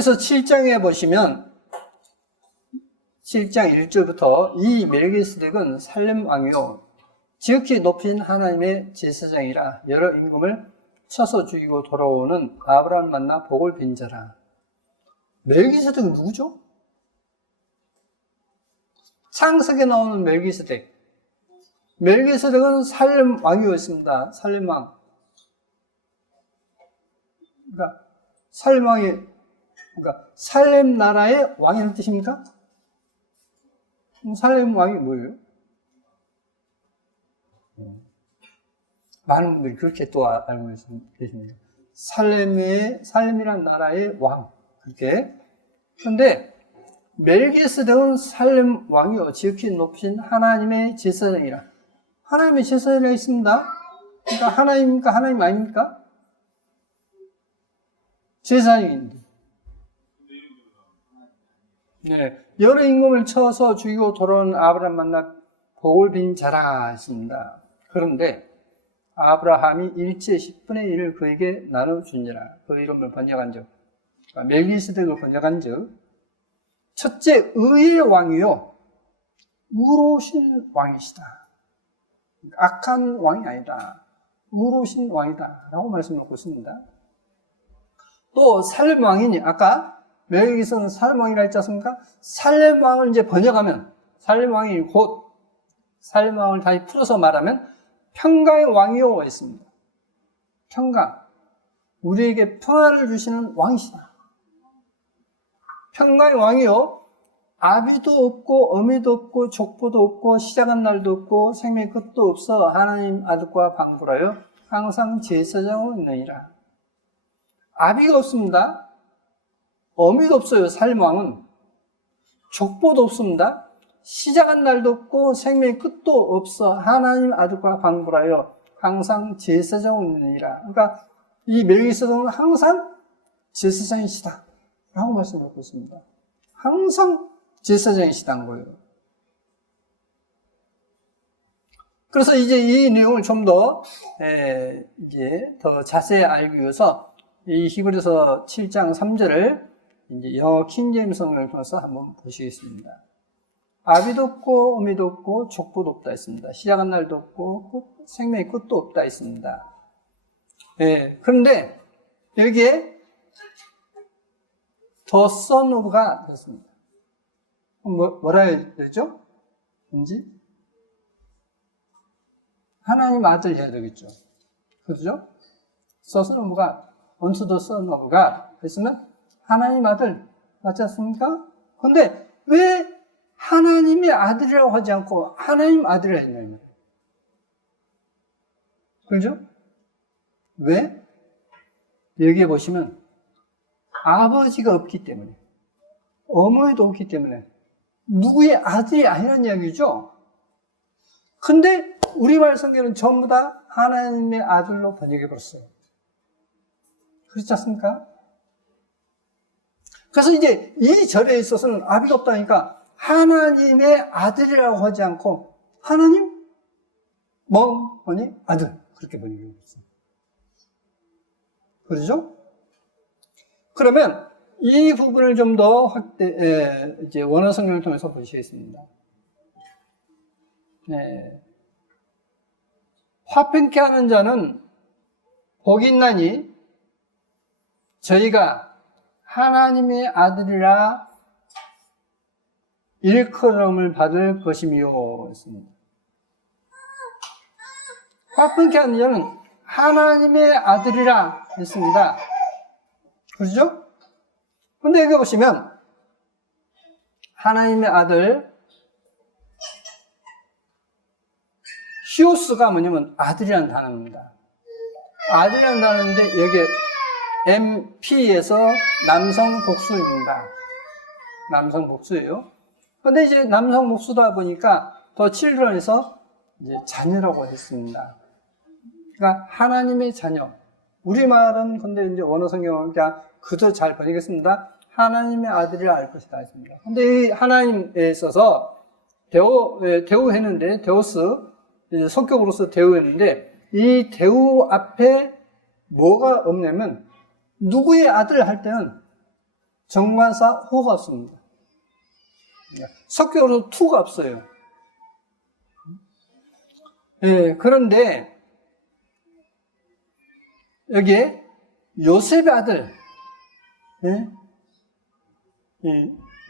그래서 7장에 보시면 7장 1절부터 이 멜기세덱은 살렘 왕이요 지극히 높인 하나님의 제사장이라 여러 임금을 쳐서 죽이고 돌아오는 아브라함 만나 복을 빈 자라. 멜기세덱은 누구죠? 창세기에 나오는 멜기세덱. 멜기세덱은 살렘 왕이었습니다. 살렘 왕. 그러니까 살렘 왕이 살렘 나라의 왕이라는 뜻입니까? 살렘 왕이 뭐예요? 많은 분들이 그렇게 또 알고 계십니다. 살렘이라는 나라의 왕. 그렇게. 그런데 멜기세덱은 살렘 왕이요 지극히 높으신 하나님의 제사장이라. 하나님의 제사장이 있습니다. 그러니까 하나님입니까? 하나님 아닙니까? 제사장인데. 네, 여러 임금을 쳐서 죽이고 돌아오는 아브라함 만나 복을 빈 자라 했습니다. 그런데 아브라함이 일제 10분의 1을 그에게 나눠주니라. 그 이름을 번역한 적, 멜기세덱을 번역한 적, 첫째 의의 왕이요 의로우신 왕이시다. 악한 왕이 아니다. 의로우신 왕이다 라고 말씀하고 있습니다. 또 살렘 왕이니 아까 멜기세덱은 살렘 왕이라 했지 않습니까? 살렘 왕을 이제 번역하면 살렘 왕이 곧 살렘 왕을 다시 풀어서 말하면 평강의 왕이요 했습니다. 평강, 우리에게 평안을 주시는 왕이시다. 평강의 왕이요 아비도 없고 어미도 없고 족보도 없고 시작한 날도 없고 생명의 끝도 없어 하나님 아들과 방불하여 항상 제사장으로 있느니라. 아비가 없습니다. 어미도 없어요. 살렘 왕은. 족보도 없습니다. 시작한 날도 없고 생명의 끝도 없어 하나님 아들과 방불하여 항상 제사장으로 있느니라. 그러니까 이 멜기세덱은 항상 제사장이시다 라고 말씀하고 있습니다. 항상 제사장이시다는 거예요. 그래서 이제 이 내용을 좀 더 자세히 알기 위해서 이 히브리서 7장 3절을 이제 영어 킹제임스 성경을 통해서 한번 보시겠습니다. 아비도 없고 어미도 없고 족보도 없다 했습니다. 시작한 날도 없고 생명의 끝도 없다 했습니다. 그런데 여기에 The Son of God 했습니다. 뭐라 해야 되죠? 왠지? 하나님 아들 해야 되겠죠. 그렇죠? The Son of God, unto the Son of God 했으면 하나님 아들 맞지 않습니까? 그런데 왜 하나님의 아들이라고 하지 않고 하나님 아들이라 했냐면 그렇죠? 왜? 여기에 보시면 아버지가 없기 때문에 어머니도 없기 때문에 누구의 아들이 아니라는 이야기죠. 근데 우리말 성경은 전부 다 하나님의 아들로 번역해버렸어요. 그렇지 않습니까? 그래서 이제 이 절에 있어서는 아비가 없다니까 하나님의 아들이라고 하지 않고 하나님 멍하니 아들 그렇게 번역해버렸어요. 그렇죠? 그러면 이 부분을 좀 더 이제 원어 성경을 통해서 보시겠습니다. 네. 화평케 하는 자는 복이 있나니 저희가 하나님의 아들이라 일컬음을 받을 것이며 했습니다. 화평케 하는 자는 하나님의 아들이라 했습니다. 그렇죠? 근데 여기 보시면 하나님의 아들 히오스가 뭐냐면 아들이라는 단어입니다. 아들이라는 단어인데 여기 MP에서 남성 복수입니다. 남성 복수예요. 근데 이제 남성 복수다 보니까 더 children에서 이제 자녀라고 했습니다. 그러니까 하나님의 자녀. 우리말은 근데 이제 원어 성경은 그냥 그저 잘 번역했습니다. 하나님의 아들이라 알 것이다 했습니다. 근데 이 하나님에 있어서 대우 했는데 데우스 성격으로서 대우 했는데 이 대우 앞에 뭐가 없냐면 누구의 아들 할 때는 정관사 호가 없습니다. 성격으로 투가 없어요. 예, 그런데 여기에 요셉의 아들, 예?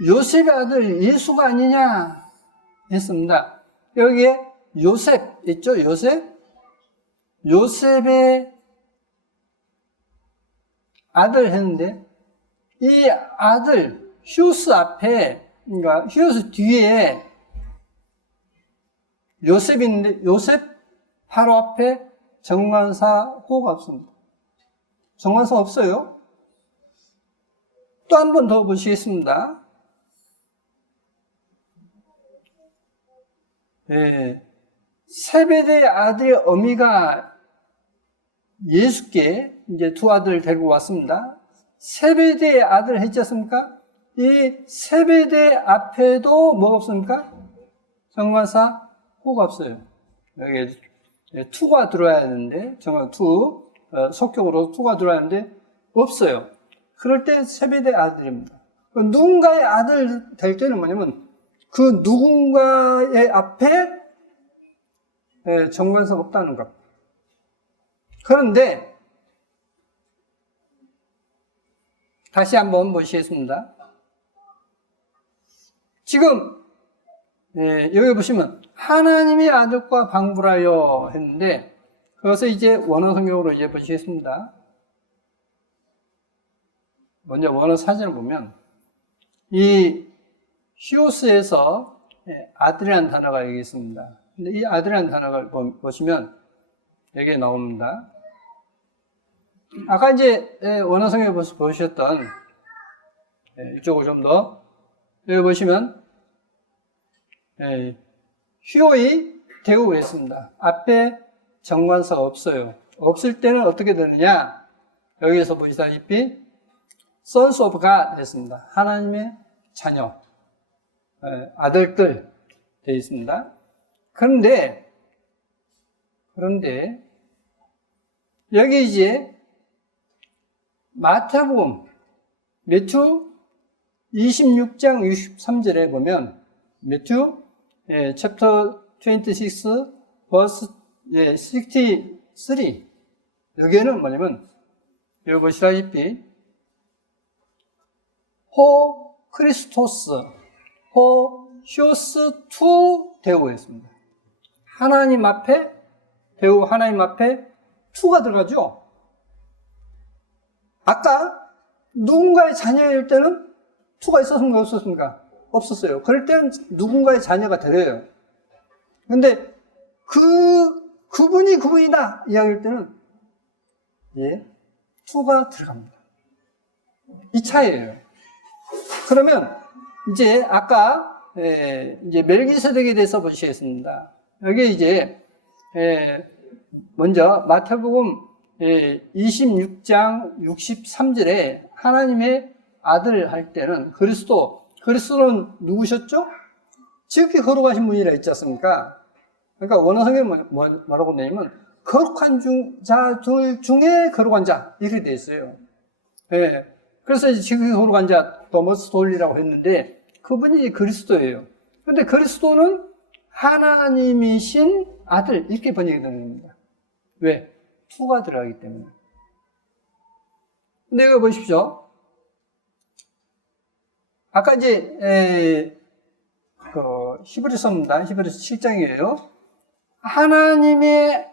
요셉의 아들 예수가 아니냐 했습니다. 여기에 요셉 있죠? 요셉의 아들 했는데 이 아들 휴스 앞에, 그러니까 휴스 뒤에 요셉이 있는데 요셉 바로 앞에 정관사 호가 없습니다. 정관사 없어요. 또 한 번 더 보시겠습니다. 예, 세베대의 아들의 어미가 예수께 이제 두 아들을 데리고 왔습니다. 세베대의 아들 했지 않습니까? 이 세베대 앞에도 뭐가 없습니까? 정관사 호가 없어요. 여기 투가 들어와야 하는데, 정관 투, 속격으로 투가 들어와야 하는데 없어요. 그럴 때 세베대 아들입니다. 누군가의 아들 될 때는 뭐냐면 그 누군가의 앞에 정관사가 없다는 것. 그런데 다시 한번 보시겠습니다. 지금 여기 보시면 하나님의 아들과 방불하여 했는데 그것을 이제 원어 성경으로 이제 보시겠습니다. 먼저 원어 사진을 보면 이 히오스에서 아들이라는 단어가 여기 있습니다. 근데 이 아들이라는 단어를 보시면 여기에 나옵니다. 아까 이제 원어 성경에 보셨던 이쪽을 좀 더 여기 보시면 휴의 대우했습니다. 앞에 정관사가 없어요. 없을 때는 어떻게 되느냐? 여기에서 보시다시피 sons of God 했습니다. 하나님의 자녀, 아들들 되어 있습니다. 그런데 여기 이제 마태복음 매튜 26장 63절에 보면 매튜 chapter 26 verse 63 여기에는 뭐냐면 여기 보시다시피 호 크리스토스 호 히오스 투 대우했습니다. 하나님 앞에 대우 하나님 앞에 투가 들어가죠. 아까 누군가의 자녀일 때는 투가 있었습니까? 없었습니까? 없었어요. 그럴 때는 누군가의 자녀가 되려요. 근데 그분이다 이야기할 때는 투가 들어갑니다. 이 차이예요. 그러면 이제 아까 이제 멜기세덱에 대해서 보시겠습니다. 여기 이제 먼저 마태복음 26장 63절에 하나님의 아들 할 때는 그리스도는 누구셨죠? 지극히 거룩하신 분이라 했지 않습니까? 그러니까 원어 성경은 뭐라고 되냐면 거룩한 자들 중에 거룩한 자 이렇게 돼 있어요. 그래서 지극히 거룩한 자 더머스 돌리라고 했는데 그분이 그리스도예요. 그런데 그리스도는 하나님이신 아들 이렇게 번역이 되는 겁니다. 왜? 투가 들어가기 때문에. 근데 이거 보십시오. 아까 이제 히브리서입니다. 히브리서 7장이에요. 하나님의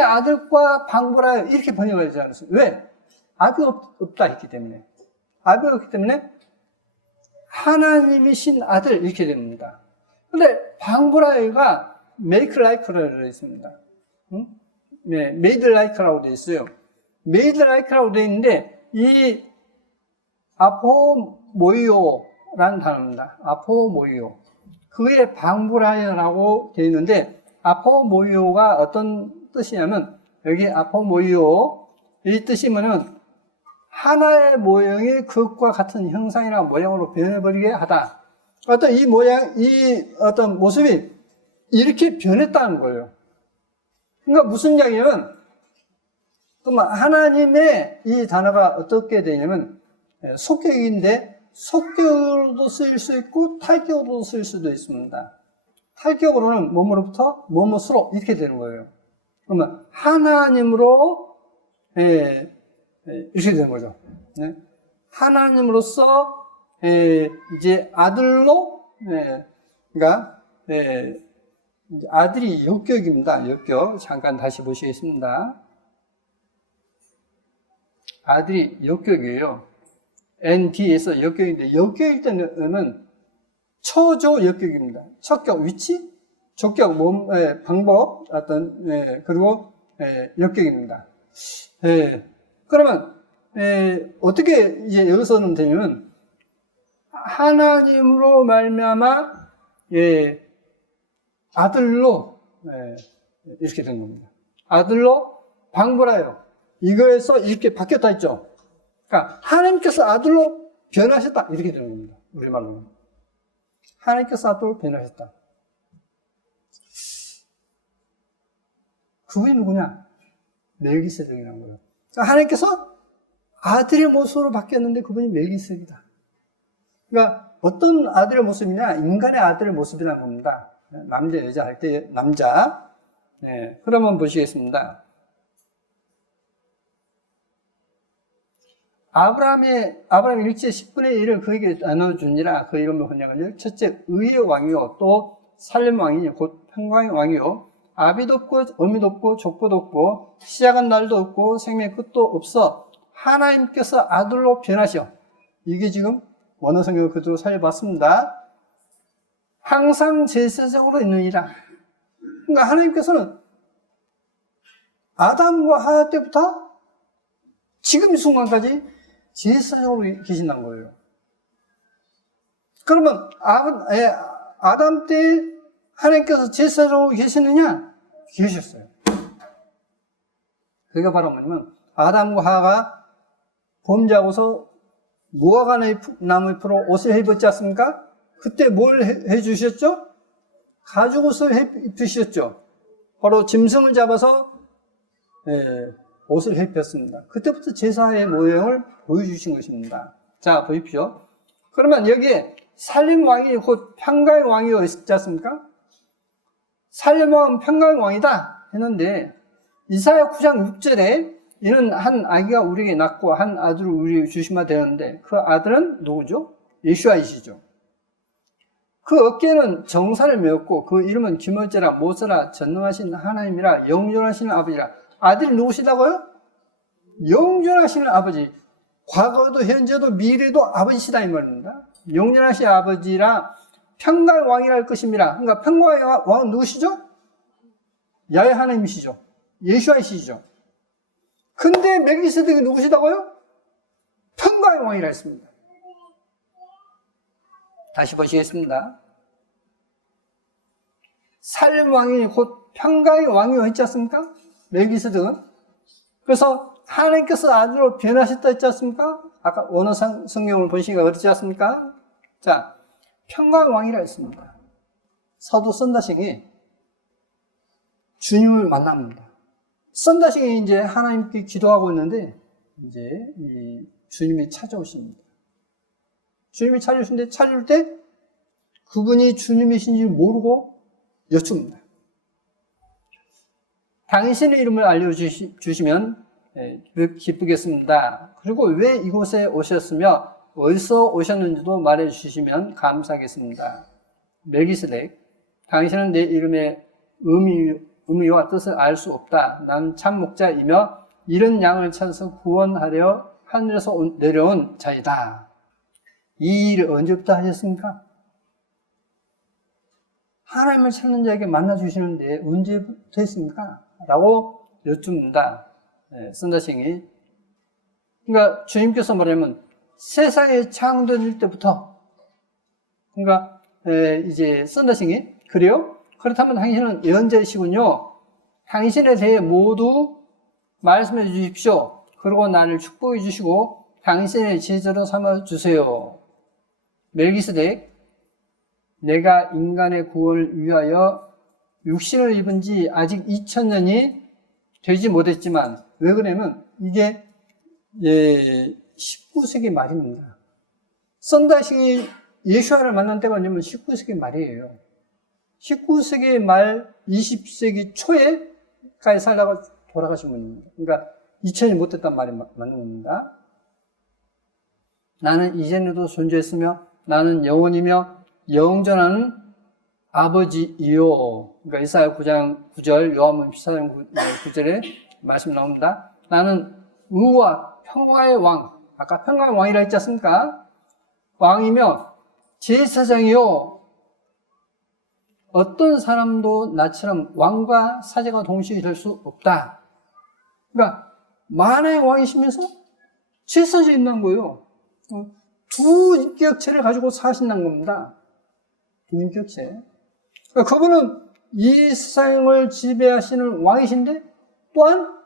아들과 방불하여 이렇게 번역을 하지 않았어요. 왜? 아비 없다 했기 때문에. 아비 없기 때문에 하나님이신 아들 이렇게 됩니다. 근데 방불하여가 make like라고 되어 있습니다. made like라고 되어 있어요. made like라고 되어 있는데 이 아포모이오라는 단어입니다. 아포모이오. 그게 방불하여라고 되어 있는데 아포모이오가 어떤 뜻이냐면 여기 아포모이오 이 뜻이 뭐냐면 하나의 모형이 그것과 같은 형상이나 모양으로 변해버리게 하다. 어떤 이 모양, 이 어떤 모습이 이렇게 변했다는 거예요. 그러니까 무슨 이야기냐면, 하나님의 이 단어가 어떻게 되냐면, 속격인데 속격으로도 쓰일 수 있고 탈격으로도 쓰일 수도 있습니다. 탈격으로는 뭐뭐로부터 뭐뭐으로 이렇게 되는 거예요. 그러면 하나님으로 이렇게 되는 거죠. 네? 하나님으로서 이제 아들로 그러니까 이제 아들이 역격입니다. 역격 잠깐 다시 보시겠습니다. 아들이 역격이에요. ND에서 역격인데 역격일 때는 처조 역격입니다. 척격 위치, 족격 몸 방법 어떤 그리고 역격입니다. 그러면 어떻게 이제 여기서는 되면 하나님으로 말미암아 아들로 이렇게 된 겁니다. 아들로 방불하여 이거에서 이렇게 바뀌었다 했죠. 그러니까 하나님께서 아들로 변하셨다 이렇게 되는 겁니다. 우리말로는 하나님께서 아들로 변하셨다. 그분이 누구냐? 멜기세덱이라는 거예요. 그러니까 하나님께서 아들의 모습으로 바뀌었는데 그분이 멜기세덱이다. 그러니까 어떤 아들의 모습이냐? 인간의 아들의 모습이라는 겁니다. 남자 여자 할 때 남자. 그러면 보시겠습니다. 아브라함이 일제 10분의 1을 그에게 나눠주니라. 그 이름을 번역하여 첫째 의의 왕이요 또 살렘 왕이요 곧 평강의 왕이요 아비도 없고 어미도 없고 족보도 없고 시작한 날도 없고 생명의 끝도 없어 하나님께서 아들로 변하셔. 이게 지금 원어 성경을 그대로 살려봤습니다. 항상 제사장으로 있느니라. 그러니까 하나님께서는 아담과 하와 때부터 지금 이 순간까지 제사장으로 계신다는 거예요. 그러면 아담 때 하나님께서 제사장으로 계시느냐? 계셨어요. 그게 바로 뭐냐면 아담과 하와가 범죄하고서 무화과 나무 잎으로 옷을 입었지 않습니까? 그때 뭘 해주셨죠? 가죽 옷을 입히셨죠. 바로 짐승을 잡아서 옷을 입혔습니다. 그때부터 제사의 모형을 보여주신 것입니다. 자, 보십시오. 그러면 여기에 살림 왕이 곧 평강의 왕이요 있지 않습니까? 살림 왕은 평강의 왕이다 했는데 이사야 9장 6절에 이는 한 아기가 우리에게 낳고 한 아들을 우리에게 주시면 되는데 그 아들은 누구죠? 예수아이시죠. 그 어깨에는 정사를 메었고 그 이름은 기머제라 모세라 전능하신 하나님이라 영존하시는 아버지라. 아들이 누구시다고요? 영존하시는 아버지. 과거도 현재도 미래도 아버지시다 이 말입니다. 영존하신 아버지라 평강의 왕이라 할 것입니다. 그러니까 평강의 왕은 누구시죠? 야훼 하나님이시죠. 예수아이시죠. 근데 멜기세덱이 누구시다고요? 평강의 왕이라 했습니다. 다시 보시겠습니다. 살렘 왕이 곧 평강의 왕이요 했지 않습니까? 멜기세덱은. 그래서 하나님께서 아들로 변하셨다 했지 않습니까? 아까 원어 성경을 보시니까 그렇지 않습니까? 자, 평강의 왕이라 했습니다. 사도 선다싱이 주님을 만납니다. 선다싱이 이제 하나님께 기도하고 있는데 이제 이 주님이 찾아오십니다. 주님이 찾아오시는데 찾을 때 그분이 주님이신지 모르고 여쭙습니다. 당신의 이름을 알려주시면 기쁘겠습니다. 그리고 왜 이곳에 오셨으며 어디서 오셨는지도 말해주시면 감사하겠습니다. 멜기세덱, 당신은 내 이름의 의미와 뜻을 알 수 없다. 나는 참 목자이며 이른 양을 찾아서 구원하려 하늘에서 내려온 자이다. 이 일을 언제부터 하셨습니까? 하나님을 찾는 자에게 만나주시는데 언제부터 했습니까? 라고 여쭙는다. 선다싱이. 그러니까 주님께서 말하면 세상에 창조될 때부터. 그러니까 이제 선다싱이 그래요? 그렇다면 당신은 예언자이시군요. 당신에 대해 모두 말씀해 주십시오. 그리고 나를 축복해 주시고 당신의 제자로 삼아 주세요. 멜기세덱, 내가 인간의 구원을 위하여 육신을 입은 지 아직 2000년이 되지 못했지만 왜 그러냐면 이게 19세기 말입니다. 썬다식이 예수와를 만난 때가 언제면 19세기 말이에요. 19세기 말 20세기 초에까지 살다가 돌아가신 분입니다. 그러니까 2000이 못 됐단 말이 맞는 겁니다. 나는 이전에도 존재했으며 나는 영원이며 영존하는 아버지이요. 그러니까 이사야 9장 9절, 요한복음 14장 9절에 말씀 나옵니다. 나는 의와 평화의 왕, 아까 평화의 왕이라 했지 않습니까? 왕이며 제사장이요. 어떤 사람도 나처럼 왕과 사제가 동시에 될 수 없다. 그러니까 만왕의 왕이시면서 제사장이 있는 거예요. 두 인격체를 가지고 사신다는 겁니다. 두 인격체. 그러니까 그분은 이 세상을 지배하시는 왕이신데 또한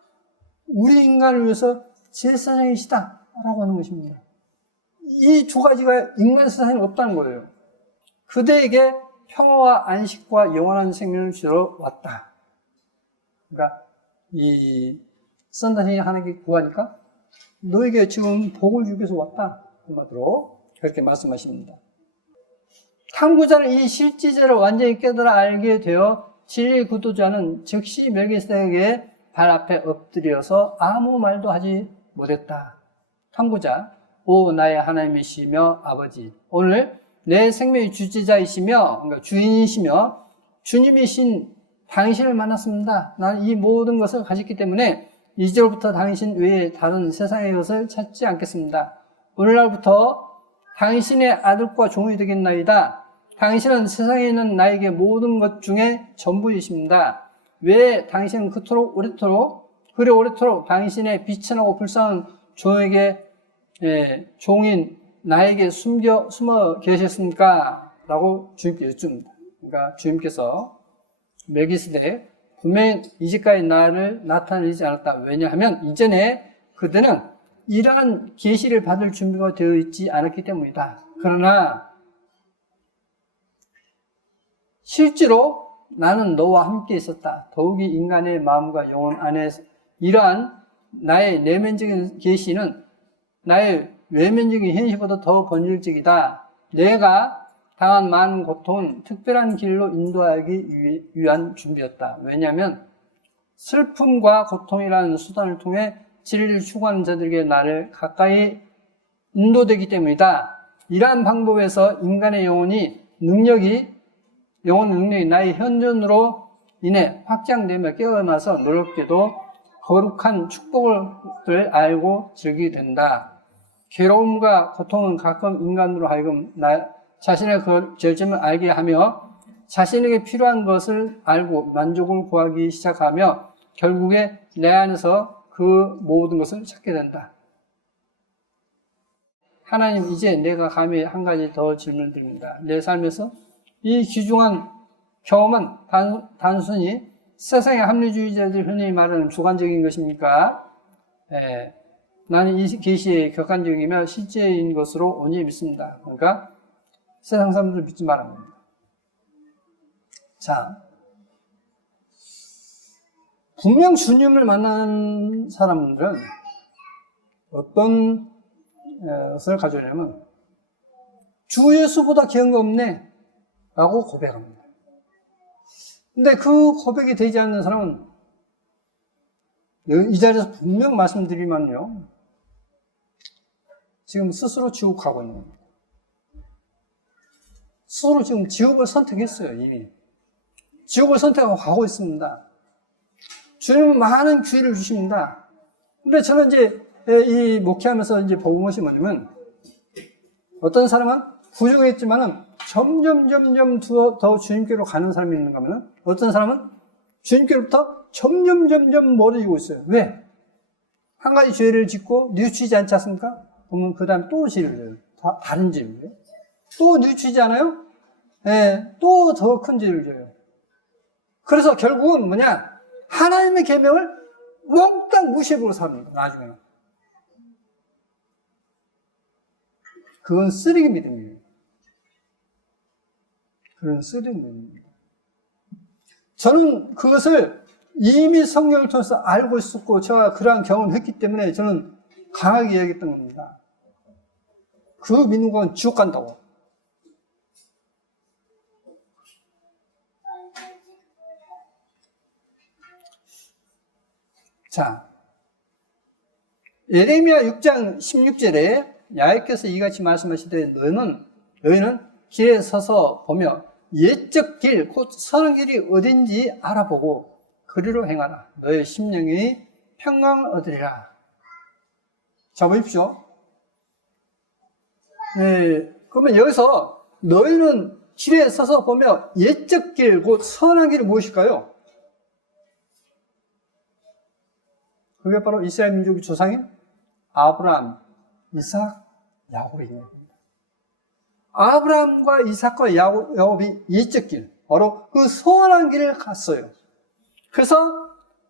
우리 인간을 위해서 제사장이시다라고 하는 것입니다. 이 두 가지가 인간 세상에 없다는 거예요. 그대에게 평화와 안식과 영원한 생명을 주러 왔다. 그러니까 이 썬다신이 하나님께 구하니까 너에게 지금 복을 주기 위해서 왔다. 한마디로 그렇게 말씀하십니다. 탐구자는 이 실지제를 완전히 깨달아 알게 되어 진리의 구도자는 즉시 멜기세덱의 발 앞에 엎드려서 아무 말도 하지 못했다. 탐구자, 오 나의 하나님이시며 아버지, 오늘 내 생명의 주제자이시며 그러니까 주인이시며 주님이신 당신을 만났습니다. 나는 이 모든 것을 가졌기 때문에 이제로부터 당신 외에 다른 세상의 것을 찾지 않겠습니다. 오늘날부터 당신의 아들과 종이 되겠나이다. 당신은 세상에 있는 나에게 모든 것 중에 전부이십니다. 왜 당신은 그토록 오래도록 당신의 비천하고 불쌍한 종에게 종인 나에게 숨어 계셨습니까? 라고 주님께 여쭙니다. 그러니까 주님께서 멜기세덱 분명히 이제까지 나를 나타내지 않았다. 왜냐하면 이전에 그들은 이러한 계시를 받을 준비가 되어 있지 않았기 때문이다. 그러나 실제로 나는 너와 함께 있었다. 더욱이 인간의 마음과 영혼 안에 이러한 나의 내면적인 계시는 나의 외면적인 현실보다 더 본질적이다. 내가 당한 많은 고통은 특별한 길로 인도하기 위한 준비였다. 왜냐하면 슬픔과 고통이라는 수단을 통해 진리를 추구하는 자들에게 나를 가까이 인도되기 때문이다. 이러한 방법에서 인간의 영혼 능력이 나의 현존으로 인해 확장되며 깨어나서 놀랍게도 거룩한 축복을 알고 즐기게 된다. 괴로움과 고통은 가끔 인간으로 하여금 자신의 그 절점을 알게 하며 자신에게 필요한 것을 알고 만족을 구하기 시작하며 결국에 내 안에서 그 모든 것을 찾게 된다. 하나님, 이제 내가 감히 한 가지 더 질문을 드립니다. 내 삶에서 이 귀중한 경험은 단순히 세상의 합리주의자들이 흔히 말하는 주관적인 것입니까? 나는 이 계시의 객관적이며 실제인 것으로 온전히 믿습니다. 그러니까 세상 사람들 믿지 말라는 겁니다. 자, 분명 주님을 만난 사람들은 어떤 것을 가져오냐면 주 예수보다 귀한 거 없네 라고 고백합니다. 근데 그 고백이 되지 않는 사람은 이 자리에서 분명 말씀드리면요, 지금 스스로 지옥 가고 있는 겁니다. 스스로 지금 지옥을 선택했어요. 이미 지옥을 선택하고 가고 있습니다. 주님은 많은 기회를 주십니다. 근데 저는 이제 이 목회하면서 이제 보는 것이 뭐냐면, 어떤 사람은 부족했지만은 점점 더 주님께로 가는 사람이 있는가 하면, 어떤 사람은 주님께로부터 점점 멀어지고 있어요. 왜? 한 가지 죄를 짓고 뉘우치지 않지 않습니까? 그러면 그 다음에 또 죄를 져요. 다른 죄를 져요. 또 뉘우치지 않아요? 네, 또 더 큰 죄를 져요. 그래서 결국은 뭐냐? 하나님의 계명을 몽땅 무시해보고 삽니다. 나중에는. 그건 쓰레기 믿음이에요. 그런 쓰레기 믿음입니다. 저는 그것을 이미 성경을 통해서 알고 있었고 제가 그러한 경험을 했기 때문에 저는 강하게 이야기했던 겁니다. 그 믿는 건 지옥 간다고. 자, 예레미야 6장 16절에 야훼께서 이같이 말씀하시되 너희는 길에 서서 보며 옛적 길, 곧 선한 길이 어딘지 알아보고 그리로 행하라. 너의 심령이 평강을 얻으리라. 자, 보십시오. 네, 그러면 여기서 너희는 길에 서서 보며 옛적 길, 곧 선한 길이 무엇일까요? 그게 바로 이스라엘 민족의 조상인 아브라함, 이삭, 야곱입니다. 아브라함과 이삭과 야곱이 옛적 길, 바로 그 선한 길을 갔어요. 그래서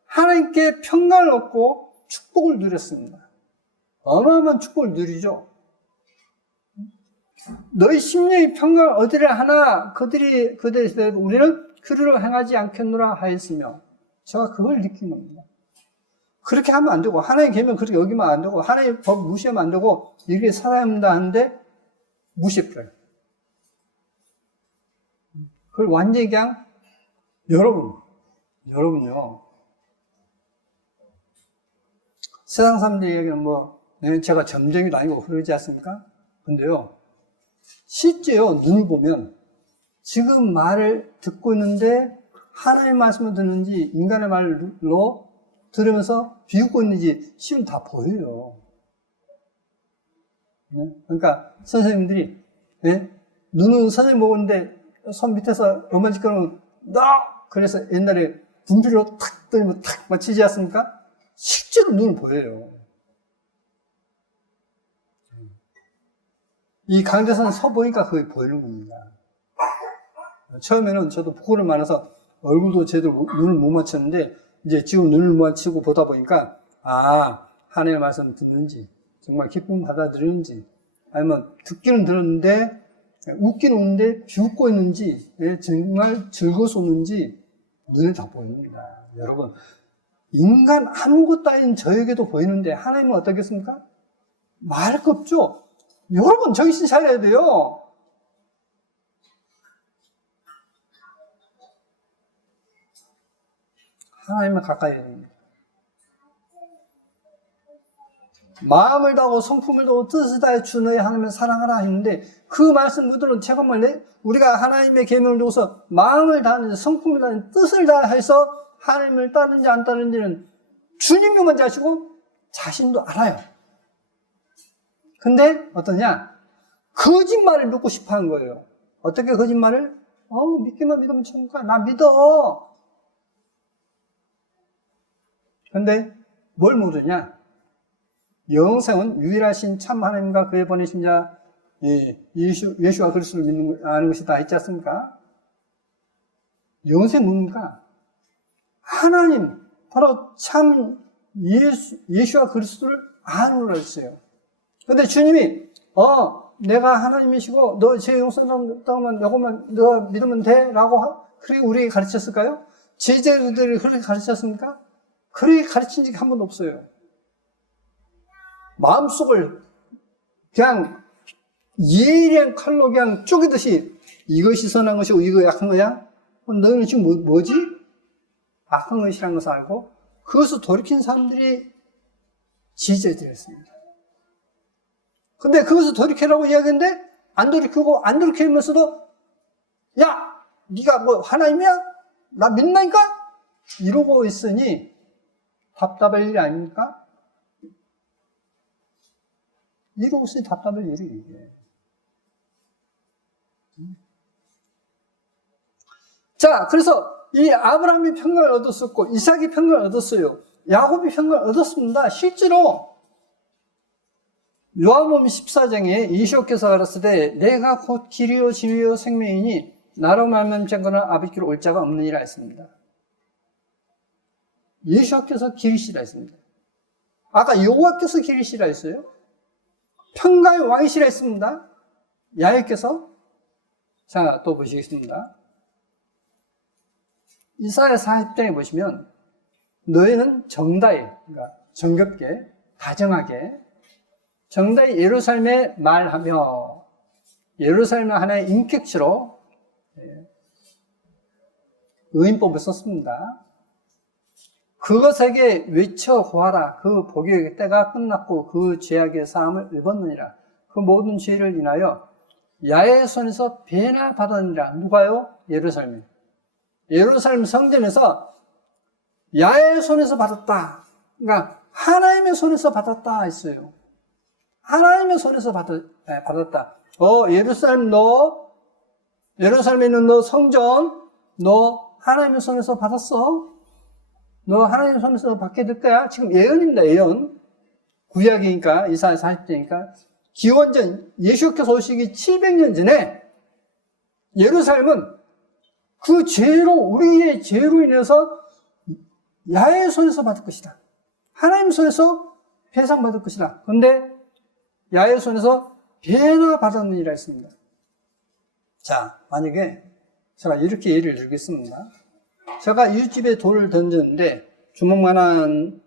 하나님께 평강을 얻고 축복을 누렸습니다. 어마어마한 축복을 누리죠. 너희 심령이 평강을 얻으려 하나 그들이 우리는 그리로 행하지 않겠노라 하였으며, 제가 그걸 느낀 겁니다. 그렇게 하면 안 되고, 하나님 계명 그렇게 여기면 안 되고, 하나님 법 무시하면 안 되고, 이렇게 살아야 한다 하는데 무시해버려요. 그걸 완전히 그냥 여러분요, 세상 사람들 얘기는 제가 점쟁이도 아니고 그러지 않습니까? 근데요, 실제요, 눈을 보면 지금 말을 듣고 있는데 하나님의 말씀을 듣는지 인간의 말로 들으면서 비웃고 있는지 실은 다 보여요. 그러니까 선생님들이 눈은 선생님 보는데 손 밑에서 음악 짓거리면 그래서 옛날에 분필로 탁 떨면 탁 맞히지 않습니까? 실제로 눈을 보여요. 이 강대선 서 보니까 그게 보이는 겁니다. 처음에는 저도 부끄러움 많아서 얼굴도 제대로 눈을 못 맞췄는데, 이제 지금 눈을 못 맞추고 보다 보니까, 하나님의 말씀 듣는지, 정말 기쁨 받아들이는지, 아니면 듣기는 들었는데, 웃기는 웃는데 비웃고 있는지, 정말 즐거워서 웃는지, 눈에 다 보입니다. 여러분, 인간 아무것도 아닌 저에게도 보이는데, 하나님은 어떻겠습니까? 말할 거 없죠? 여러분, 정신 차려야 돼요. 하나님은 가까이 됩니다. 마음을 다하고 성품을 다하고 뜻을 다해 주 너의 하나님을 사랑하라 했는데, 그 말씀 그대로 정말 우리가 하나님의 계명을 두고서 마음을 다하는지 성품을 다하는지 뜻을 다해서 하나님을 따르는지 안 따르는지는 주님이 먼저 아시고 자신도 알아요. 근데 어떠냐? 거짓말을 믿고 싶어 하는 거예요. 어떻게 거짓말을? 믿기만 믿으면 천국가. 나 믿어. 근데 뭘 모르냐? 영생은 유일하신 참 하나님과 그의 보내신 자 예수와 그리스도를 아는 것이 다 있지 않습니까? 영생 뭡니까? 하나님, 바로 참 예수와 그리스도를 아는 거라 했어요. 근데 주님이 내가 하나님이시고 너 제 영생 땅만 요것만 너가 믿으면 돼? 라고 그렇게 우리에게 가르쳤을까요? 제자들이 그렇게 가르쳤습니까? 그렇게 가르친 적이 한 번도 없어요. 마음속을 그냥 예리한 칼로 그냥 쪼개듯이 이것이 선한 것이고 이거 약한 거야? 너는 지금 뭐지? 악한 것이라는 것을 알고 그것을 돌이킨 사람들이 지지자들이었습니다. 근데 그것을 돌이키라고 이야기했는데 안 돌이키고 안 돌이키면서도 야, 네가 뭐 하나님이야? 나 믿나니까? 이러고 있으니 답답할 일이 아닙니까? 이러고 있으니 답답할 일이 이게. 자, 그래서 이 아브라함이 평강을 얻었었고 이삭이 평강을 얻었어요. 야곱이 평강을 얻었습니다. 실제로 요한복음 14장에 예수께서 가라사대 내가 곧 길이요 진리요 생명이니 나로 말미암아 자거나 아버지께로 올 자가 없느니라 했습니다. 예수께서 길이시라 했습니다. 아까 여호와께서 길이시라 했어요. 평강의 왕이시라 했습니다. 야훼께서. 자, 또 보시겠습니다. 이사야 40장에 보시면 너희는 정다히, 그러니까 정겹게, 다정하게 정다히 예루살렘에 말하며 예루살렘을 하나의 인격체로 의인법을 썼습니다. 그것에게 외쳐 구하라. 그 복의 때가 끝났고 그 죄악의 사함을 입었느니라. 그 모든 죄를 인하여 야훼의 손에서 배나 받았느니라. 누가요? 예루살렘. 예루살렘 성전에서 야훼의 손에서 받았다. 그러니까 하나님의 손에서 받았다 했어요. 하나님의 손에서 받았다. 예루살렘에 있는 너 성전, 너 하나님의 손에서 받았어? 너 하나님의 손에서 받게 될 거야? 지금 예언입니다, 예언. 구약이니까, 이사야 40장이니까. 기원전, 예수께서 오시기 700년 전에 예루살렘은 그 죄로, 우리의 죄로 인해서 야훼의 손에서 받을 것이다. 하나님 손에서 배상받을 것이다. 그런데 야훼의 손에서 배나 받았느니라 했습니다. 자, 만약에 제가 이렇게 예를 들겠습니다. 제가 이웃집에 돌을 던졌는데, 주먹만한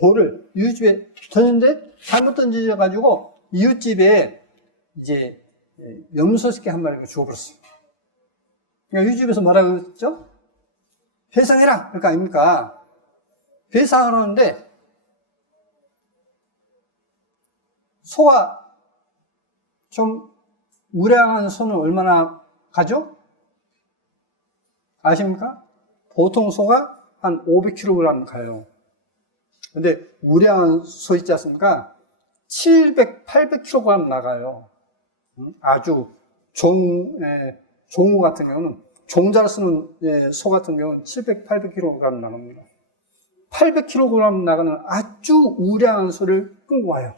돌을 이웃집에 던졌는데, 잘못 던져가지고, 이웃집에 이제 염소 새끼 한 마리가 죽어버렸어요. 그러니까 이웃집에서 뭐라고 했죠? 배상해라! 그러니까 아닙니까? 배상하라는데, 소가 좀 우량한 소는 얼마나 가죠? 아십니까? 보통 소가 한 500kg 가요. 근데 우량한 소 있지 않습니까? 700, 800kg 나가요. 아주 종우 같은 경우는, 종자를 쓰는 소 같은 경우는 700, 800kg 나갑니다. 800kg 나가는 아주 우량한 소를 끌고 와요.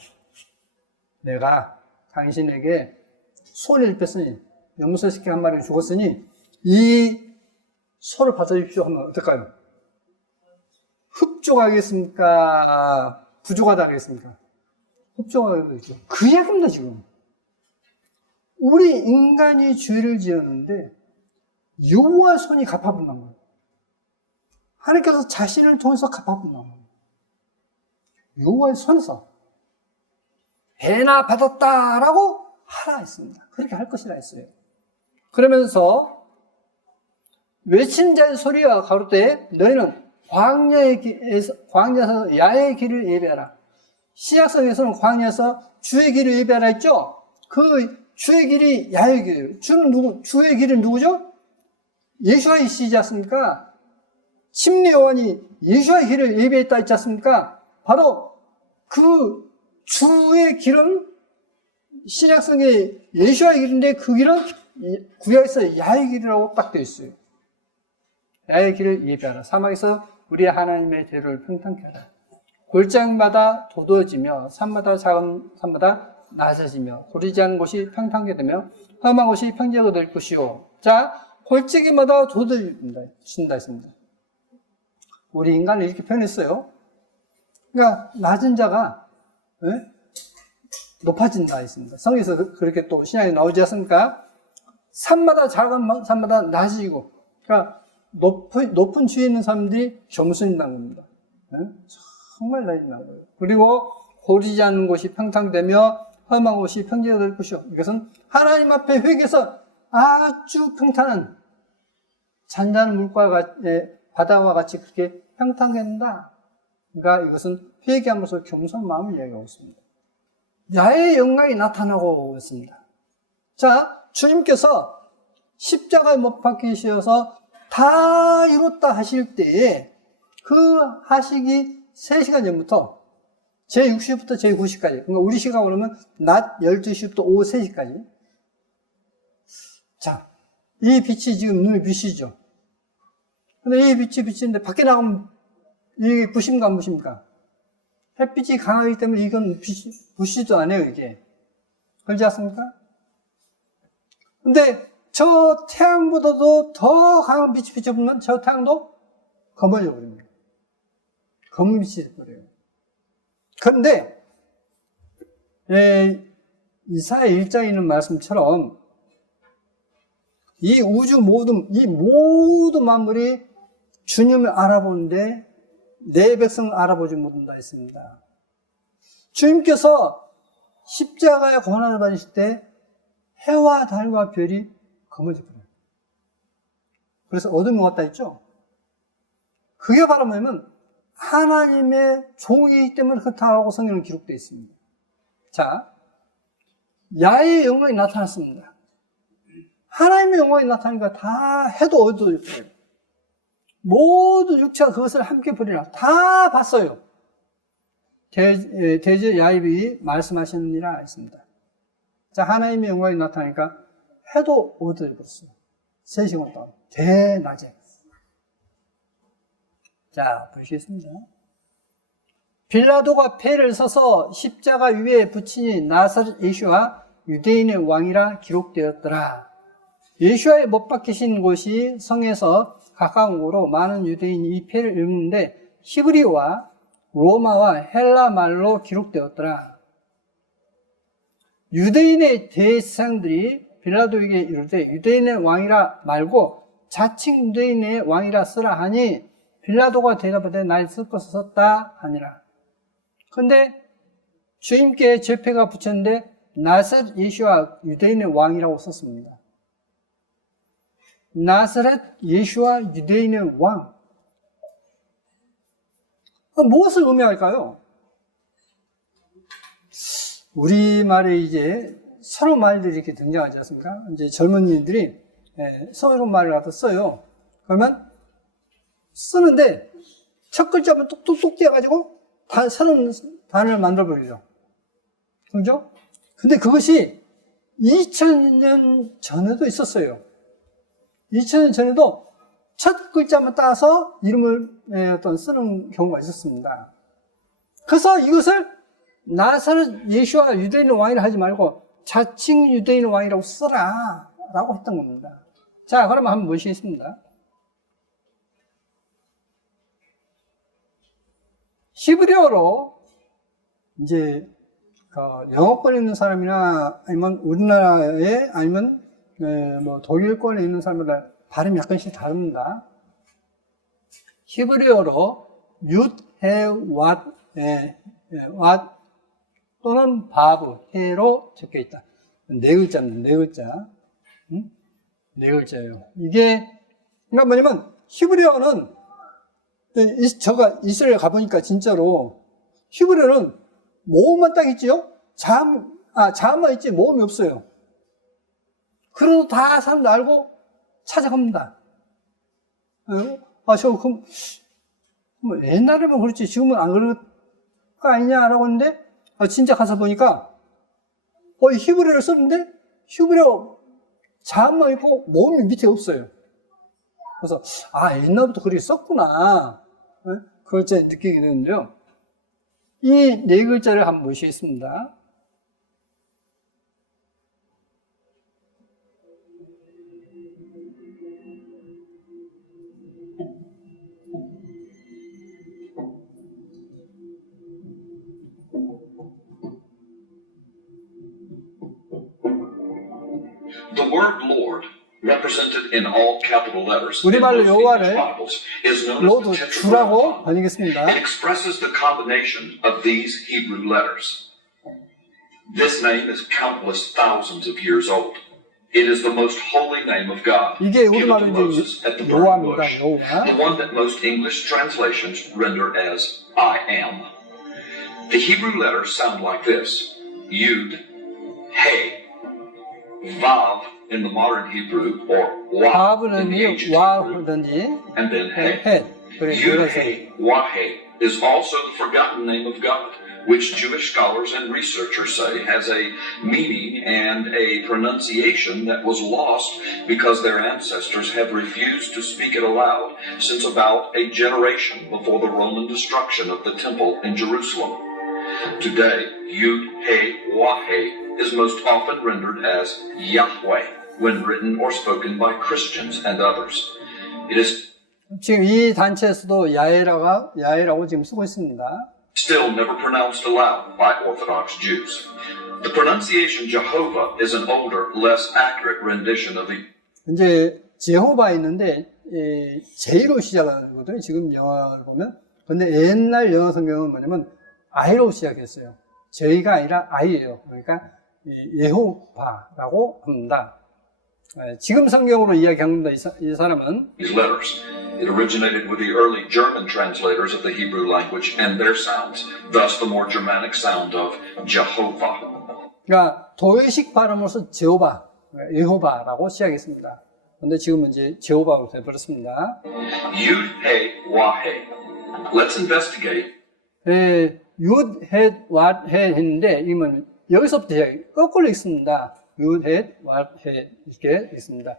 내가 당신에게 소를 뺐으니, 염소 새끼 한 마리 죽었으니, 이 소를 받아주십시오 하면 어떨까요? 흡족하겠습니까? 부족하다 하겠습니까? 흡족하겠죠. 그 이야기입니다, 지금. 우리 인간이 죄를 지었는데, 여호와의 손이 갚아본다는 거예요. 하나님께서 자신을 통해서 갚아본다는 거예요. 여호와의 손에서 배나 받았다라고 하라 했습니다. 그렇게 할 것이라 했어요. 그러면서 외친 자의 소리가 가로되 너희는 광야에서 야훼의 길을 예배하라. 신약성에서는 광야에서 주의 길을 예배하라 했죠? 그 주의 길이 야훼의 길이에요. 주의 길은 누구죠? 예수와이시지 않습니까? 침례 요한이 예수와의 길을 예배했다 했지 않습니까? 바로 그 주의 길은 신약성의 예수와의 길인데 그 길은 구약에서 야훼의 길이라고 딱 되어 있어요. 야훼의 길을 예배하라. 사막에서 우리 하나님의 대로를 평탄케 하라. 골짜기마다 도도해지며 산마다 작은 산마다 낮아지며 고르지 않은 곳이 평탄하게 되며 험한 곳이 평지가 될 것이요. 자, 골짜기마다 도도해진다 했습니다. 우리 인간을 이렇게 표현했어요. 그러니까 낮은 자가 높아진다 했습니다. 성에서 그렇게 또 신약에 나오지 않습니까? 산마다 작은 산마다 낮아지고, 그러니까 높은 지위에 있는 사람들이 겸손해진다는 겁니다. 정말 낮아진다는 거예요. 그리고 고르지 않는 곳이 평탄되며 험한 곳이 평지가 될 것이요. 이것은 하나님 앞에 회개해서 아주 평탄한 잔잔한 물과 바다와 같이 그렇게 평탄하게 된다. 그러니까 이것은 회개함으로써 겸손한 마음을 이야기하고 있습니다. 야훼의 영광이 나타나고 있습니다. 자, 주님께서 십자가에 못 박히셔서 다 이뤘다 하실 때에 그 하시기 3시간 전부터 제6시부터 제9시까지, 그러니까 우리 시각으로 하면 낮 12시부터 오후 3시까지. 자, 이 빛이 지금 눈에 비치죠. 근데 이 빛이 비치는데 밖에 나가면 이게 부십니까, 안 부십니까? 햇빛이 강하기 때문에 이건 부시지도 않아요, 이게. 그렇지 않습니까? 근데 저 태양보다도 더 강한 빛이 비춰보면 저 태양도 검어져 버립니다. 검은 빛이 버려요. 그런데 이사야 1장에 있는 말씀처럼 이 우주 모든 만물이 주님을 알아보는데 내 백성을 알아보지 못한다 했습니다. 주님께서 십자가의 고난을 받으실 때 해와 달과 별이 검어져 버려요. 그래서 어둠이 왔다 했죠. 그게 바로 뭐냐면 하나님의 종이기 때문에 그렇다고 성경은 기록되어 있습니다. 자, 야의 영광이 나타났습니다. 하나님의 영광이 나타나니까 다 해도 어두워요. 모든 육체가 그것을 함께 보리라. 다 봤어요. 대저 야입이 말씀하셨느니라 했습니다. 자, 하나님의 영광이 나타나니까 해도 어두워졌어요. 3시간 동안. 대낮에. 자, 보시겠습니다. 빌라도가 패를 서서 십자가 위에 붙이니 나사렛 예수와 유대인의 왕이라 기록되었더라. 예수와의 못 박히신 곳이 성에서 가까운 곳으로 많은 유대인이 이 패를 읽는데 히브리어와 로마와 헬라 말로 기록되었더라. 유대인의 대제사장들이 빌라도에게 이르되 유대인의 왕이라 말고 자칭 유대인의 왕이라 쓰라 하니 빌라도가 대답하되 날 쓸 것을 썼다 하니라. 근데 주님께 죄패가 붙였는데 나사렛 예수와 유대인의 왕이라고 썼습니다. 나사렛 예수와 유대인의 왕. 무엇을 의미할까요? 우리말에 이제 서로 말들이 이렇게 등장하지 않습니까? 이제 젊은이들이 서로 말을 갖다 써요. 그러면 쓰는데 첫 글자만 뚝뚝뚝 떼어가지고 새로운 단어를 만들어버리죠. 그죠? 근데 그것이 2000년 전에도 있었어요. 2000년 전에도 첫 글자만 따서 이름을 쓰는 경우가 있었습니다. 그래서 이것을 나사렛 예수와 유대인의 왕이라 하지 말고 자칭 유대인의 왕이라고 써라 라고 했던 겁니다. 자, 그러면 한번 보시겠습니다. 히브리어로 이제 영어권에 있는 사람이나 아니면 우리나라에 아니면 뭐 독일권에 있는 사람마다 발음이 약간씩 다릅니다. 히브리어로 윳, 해, 왓 또는 바브, 해로 적혀 있다. 네 글자입니다. 네 글자. 네 글자예요. 이게 그러니까 뭐냐면 히브리어는 제가 이스라엘 가보니까 진짜로 히브리어는 모음만 딱 있지요? 자음만 있지 모음이 없어요. 그래도 다 사람들 알고 찾아갑니다. 그럼 뭐 옛날에만 그렇지 지금은 안 그럴 거 아니냐라고 했는데 진짜 가서 보니까 히브리어를 썼는데 히브리어 자음만 있고 모음이 밑에 없어요. 그래서 옛날부터 그렇게 썼구나. 그걸 제가 느끼게 되는데요. 이 네 글자를 한번 보시겠습니다. The word Lord, represented in all capital letters in 우리말로 most English 여호와를 Bibles, is known as 로드 the 주라고 Tetragrammaton. 번역했습니다. It expresses the combination of these Hebrew letters. This name is countless thousands of years old. It is the most holy name of God, 이게 given 우리말로 to Moses 이제 at the burning 여호와입니다. bush, 여호와. the one that most English translations render as I am. The Hebrew letters sound like this: Yud, He, Vav in the modern Hebrew, or Wah in the ancient Hebrew, 와든지 and then He. 헷. 그래 그래서 Yud-He, Wah-He is also the forgotten name of God, which Jewish scholars and researchers say has a meaning and a pronunciation that was lost because their ancestors have refused to speak it aloud since about a generation before the Roman destruction of the temple in Jerusalem. Today, Yud-He, Wah-He is most often rendered as Yahweh when written or spoken by Christians and others. It is 지금 이 단체에서도 야훼라고 지금 쓰고 있습니다. still never pronounced aloud by Orthodox Jews. The pronunciation Jehovah is an older, less accurate rendition of the 이제 제호바 있는데 J로 시작하는 거거든요. 지금 영어를 보면. 근데 옛날 영어 성경은 뭐냐면 I로 시작했어요. 저희가 아니라 I예요. 그러니까 예호바라고 합니다. 지금 성경으로 이야기합니다. 이 사람은 These letters. It originated with the early German translators of the Hebrew language and their sounds, thus the more Germanic sound of Jehovah. 그러니까 도의식 발음으로서 제호바, 예호바라고 시작했습니다. 그런데 지금은 이제 제호바로 되어버렸습니다. Yud, He, Wah, He. Let's investigate. 윷, 헷, 왓, 해 했는데 이건 여기서부터 거꾸로 읽습니다. 윷, 헷, 왓, 해 이렇게 읽습니다.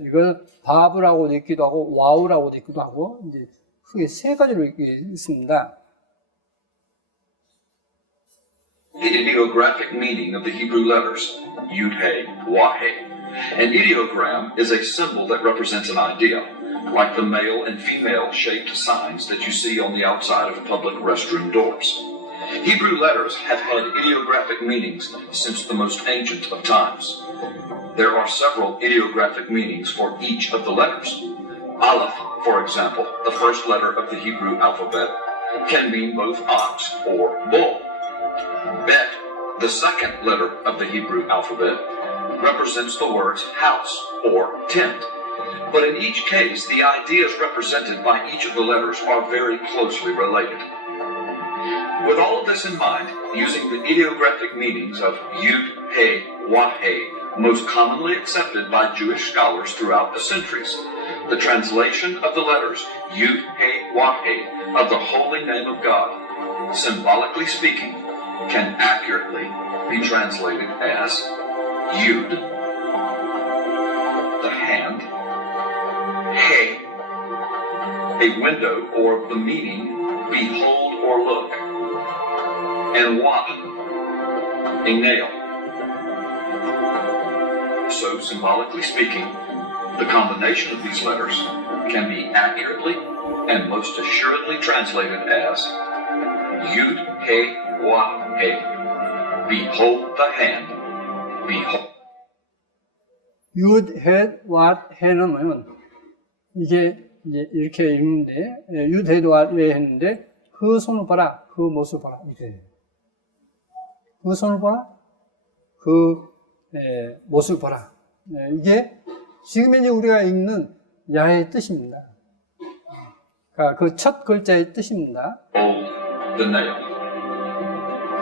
이걸 바브라고도 읽기도 하고 와우라고도 읽기도 하고 이제 크게 세 가지로 읽습니다. The ideographic meaning of the Hebrew letters, Yud, He, Wah, He. An ideogram is a symbol that represents an idea, like the male and female shaped signs that you see on the outside of public restroom doors. Hebrew letters have had ideographic meanings since the most ancient of times. There are several ideographic meanings for each of the letters. Aleph, for example, the first letter of the Hebrew alphabet, can mean both ox or bull. Bet, the second letter of the Hebrew alphabet, represents the words house or tent. But in each case, the ideas represented by each of the letters are very closely related. With all of this in mind, using the ideographic meanings of Yud, He, Wah, He, most commonly accepted by Jewish scholars throughout the centuries, the translation of the letters Yud, He, Wah, He of the holy name of God, symbolically speaking, can accurately be translated as Yud, the hand, He, a window or the meaning behold or look, and Wah, a nail. So, symbolically speaking, the combination of these letters can be accurately and most assuredly translated as Yud, He, Wah, He. Behold the hand. Behold. 윷, 헷, 왓, 해는 뭐냐면 이게 이제 이렇게 읽는데 윷, 헷, 왓, 해 했는데 그 손을 봐라, 그 모습을 봐라 이래. 그 손을 봐라, 그 모습을 봐라. 이게 지금 이제 우리가 읽는 야의 뜻입니다. 그러니까 그 첫 글자의 뜻입니다. The nail.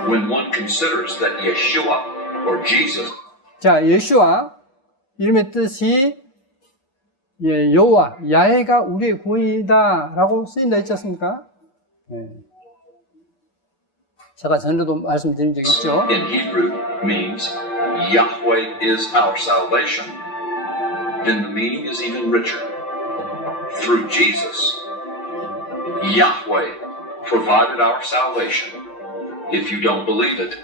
When one considers that Yeshua or Jesus 자, 예수와 이름의 뜻이 여호와, 야훼가 우리의 구원이다라고 쓰인다 했지 않습니까? 제가 전에도 말씀드린 적이 있죠. in Hebrew means Yahweh is our salvation, then the meaning is even richer. Through Jesus, Yahweh provided our salvation. If you don't believe it,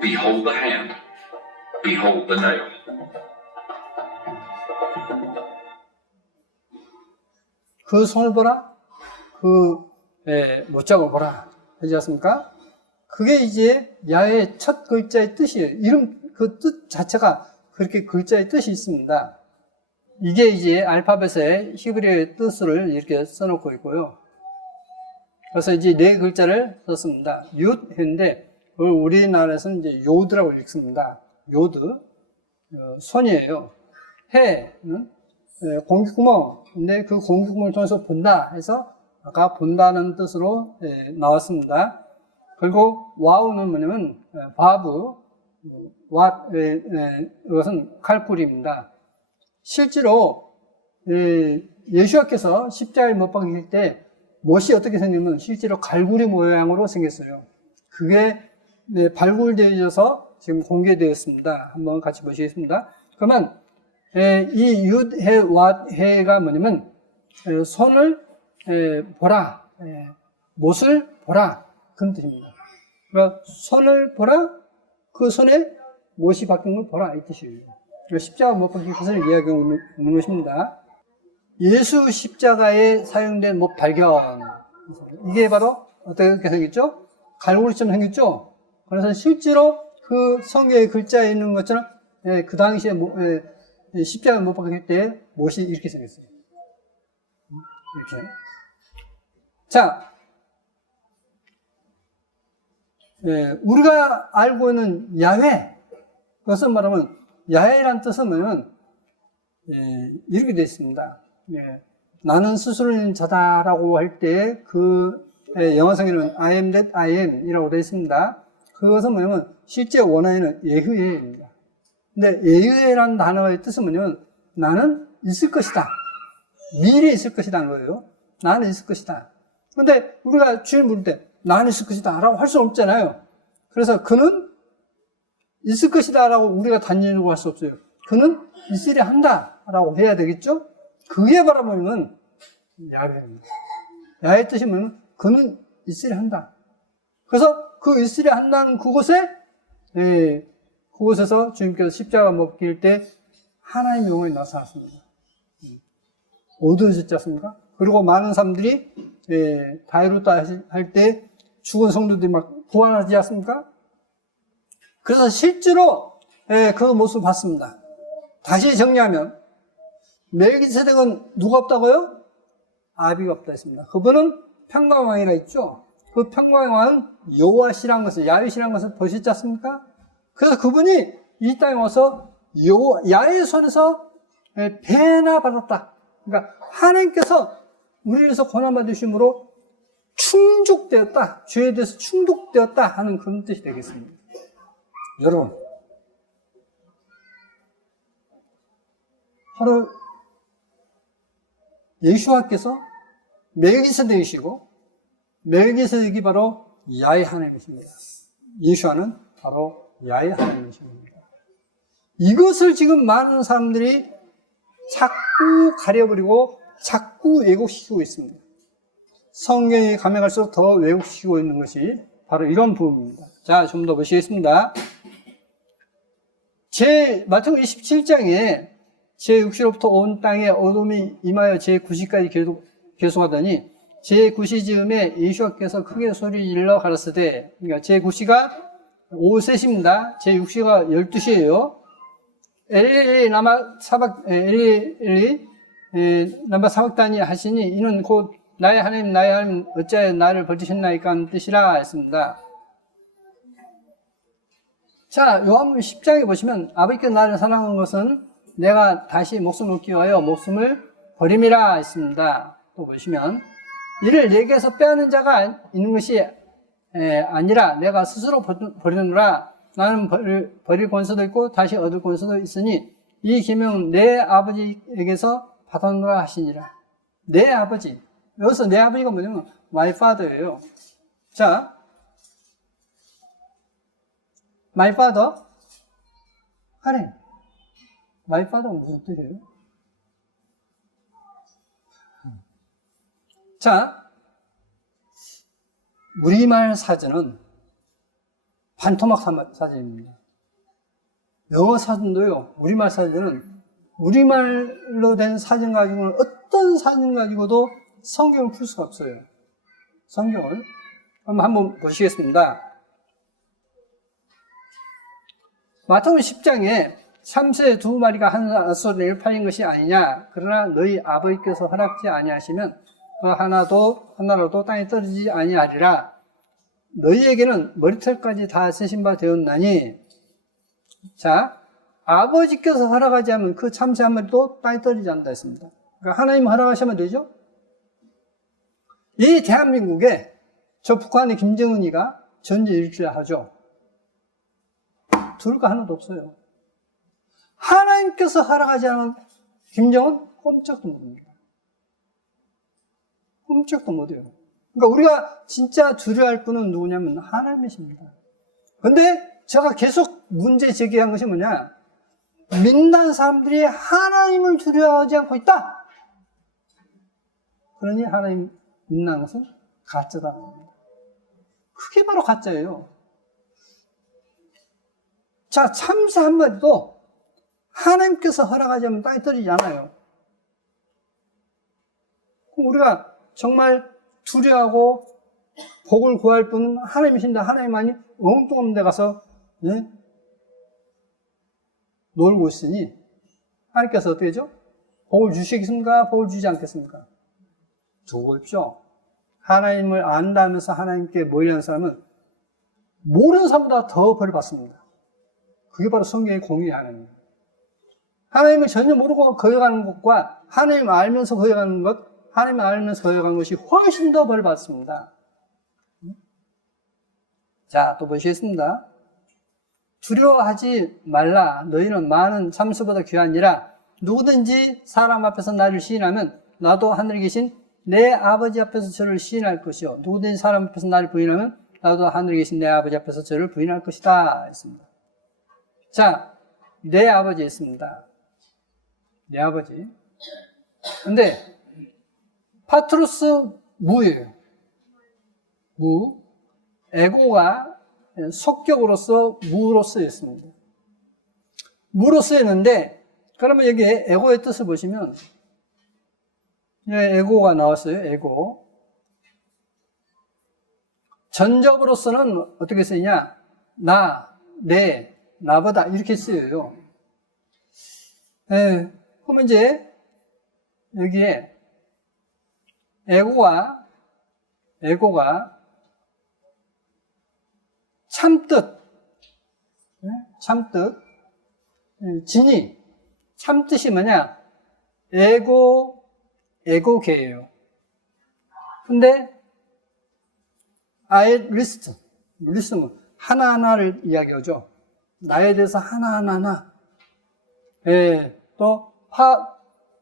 behold the hand, behold the nail. 그 손을 보라, 그 못장을 보라 하지 않습니까? 그게 이제 야의 첫 글자의 뜻이에요. 이름 그 뜻 자체가 그렇게 글자의 뜻이 있습니다. 이게 이제 알파벳의 히브리어의 뜻을 이렇게 써놓고 있고요. 그래서 이제 네 글자를 썼습니다. 윷 했는데 우리나라에서는 이제 요드라고 읽습니다. 요드 손이에요. 해는 공기구멍. 근데 그 공기구멍을 통해서 본다 해서 아까 본다는 뜻으로 나왔습니다. 그리고 와우는 뭐냐면 바브, 이것은 칼kul입니다. 실제로 예수님께서 십자가에 못 박힐 때 못이 어떻게 생기면 실제로 갈고리 모양으로 생겼어요. 그게 발굴되어서 지금 공개되었습니다. 한번 같이 보시겠습니다. 그러면 이 윷, 해, 왓, 해가 뭐냐면 손을 보라, 못을 보라 그런 뜻입니다. 그러니까 손을 보라, 그 손에 못이 박힌 걸 보라 이 뜻이에요. 십자가 못 박힌 것을 이야기하고 있는 것입니다. 예수 십자가에 사용된 못 발견, 이게 바로 어떻게 생겼죠? 갈고리처럼 생겼죠? 그래서 실제로 그 성경의 글자에 있는 것처럼 그 당시에 십자가 못 박힐 때 못이 이렇게 생겼어요. 이렇게. 자, 우리가 알고 있는 야훼, 그것은 말하면 야훼란 뜻은 뭐냐면 이렇게 되어 있습니다. 나는 스스로 있는 자다라고 할 때 그 영어상에는 I am that I am 이라고 되어 있습니다. 그것은 뭐냐면 실제 원어에는 예흐예입니다. 근데 예흐예라는 단어의 뜻은 뭐냐면 나는 있을 것이다. 미래에 있을 것이라는 거예요. 나는 있을 것이다. 근데 우리가 주인 부를 때 나는 있을 것이다 라고 할 수는 없잖아요. 그래서 그는 있을 것이다 라고 우리가 단연하고 할 수 없어요. 그는 있으려 한다 라고 해야 되겠죠? 그게 바라보면 야훼입니다. 야훼의 뜻이 뭐냐면 그는 있으려 한다. 그래서 그 있으려 한다는 그곳에 그곳에서 주님께서 십자가 못 길 때 하나님의 영혼이 나타났습니다. 어두워졌지 않습니까? 그리고 많은 사람들이 다이루타 할 때 죽은 성도들이 막 부활하지 않습니까? 그래서 실제로 그 모습을 봤습니다. 다시 정리하면 멜기세덱은 누가 없다고요? 아비가 없다 했습니다. 그분은 평강왕이라 했죠. 그 평강왕은 여호와시라는 것을, 야훼시라는 것을 보셨지 않습니까? 그래서 그분이 이 땅에 와서 야훼의 손에서 배나 받았다. 그러니까 하나님께서 우리를 위해서 고난받으심으로 충족되었다. 죄에 대해서 충족되었다 하는 그런 뜻이 되겠습니다. 여러분, 바로 예수와께서 멜기세덱이시고 멜기세덱이 바로 야훼 하나님이십니다. 예수와는 바로 야훼 하나님이십니다. 이것을 지금 많은 사람들이 자꾸 가려버리고 자꾸 왜곡시키고 있습니다. 성경에 가면 갈수록 더 왜곡시키고 있는 것이 바로 이런 부분입니다. 자, 좀 더 보시겠습니다. 마태복음 27장에 제6시로부터 온 땅에 어둠이 임하여 제9시까지 계속하더니 제9시 즈음에 예수께서 크게 소리 질러 가라사대, 그러니까 제9시가 오후 3시입니다. 제6시가 12시예요. 엘리 라마 사박다니 하시니 이는 곧 나의 하나님 어찌하여 나를 버리셨나이까 하는 뜻이라 했습니다. 자, 요한복음 10장에 보시면 아버지께서 나를 사랑한 것은 내가 다시 목숨을 얻기 위하여 목숨을 버림이라 했습니다. 또 보시면 이를 내게서 빼앗는 자가 있는 것이 아니라 내가 스스로 버리느라 나는 버릴 권세도 있고 다시 얻을 권세도 있으니 이 계명은 내 아버지에게서 받았노라 하시니라. 내 아버지. 여기서 내 아버지가 뭐냐면 my father예요. 자, my father. 하나님. my father가 무슨 뜻이에요? 자, 우리말 사전은 반토막 사전입니다. 영어 사전도요, 우리말 사전은 우리말로 된 사전 가지고는 어떤 사전 가지고도 성경을 풀 수가 없어요. 성경을. 한번 보시겠습니다. 마태복음 10장에 참새 2마리가 한 앗소리를 팔린 것이 아니냐. 그러나 너희 아버지께서 허락지 아니하시면 그 하나라도 땅에 떨어지지 아니하리라. 너희에게는 머리털까지 다 세신 바 되었나니. 자, 아버지께서 허락하지 않으면 그 참새 한 마리도 땅에 떨어지지 않는다 했습니다. 그러니까 하나님 허락하시면 되죠? 이 대한민국에 저 북한의 김정은이가 전쟁 일으키려 하죠. 둘 거 하나도 없어요. 하나님께서 허락하지 않은 김정은 꼼짝도 못합니다. 꼼짝도 못해요. 그러니까 우리가 진짜 두려워할 분은 누구냐면 하나님이십니다. 근데 제가 계속 문제 제기한 것이 뭐냐? 믿는 사람들이 하나님을 두려워하지 않고 있다. 그러니 하나님 믿는 것은 가짜다. 그게 바로 가짜예요. 자, 참새 한 마리도 하나님께서 허락하지 않으면 땅에 떨어지지 않아요. 그럼 우리가 정말 두려워하고 복을 구할 분은 하나님이신다. 하나님만이 엉뚱한 데 가서 놀고 있으니 하나님께서 어떻게 하죠? 복을 주시겠습니까? 복을 주지 않겠습니까? 두고 보십시오. 하나님을 안다면서 하나님께 모이려는 사람은 모르는 사람보다 더 벌을 받습니다. 그게 바로 성경의 공의의 하나님. 하나님을 전혀 모르고 거역하는 것과 하나님을 알면서 거역하는 것, 하나님을 알면서 거역하는 것이 훨씬 더 벌을 받습니다. 자, 또 보시겠습니다. 두려워하지 말라. 너희는 많은 참수보다 귀하니라. 누구든지 사람 앞에서 나를 시인하면 나도 하늘에 계신 내 아버지 앞에서 저를 시인할 것이요. 누구든지 사람 앞에서 나를 부인하면 나도 하늘에 계신 내 아버지 앞에서 저를 부인할 것이다. 했습니다. 자, 내 아버지 했습니다. 내 아버지. 근데 파트로스 무예요. 무. 에고가 속격으로서 무로 쓰였습니다. 무로 쓰였는데, 그러면 여기에 에고의 뜻을 보시면, 에고가 나왔어요. 에고. 전적으로서는 어떻게 쓰이냐? 나, 내, 나보다 이렇게 쓰여요. 그러면 이제 여기에 에고가 참뜻, 참뜻, 진이, 참뜻이 뭐냐? 에고계예요. 근데 리스트는 하나하나를 이야기하죠. 나에 대해서 하나하나. 또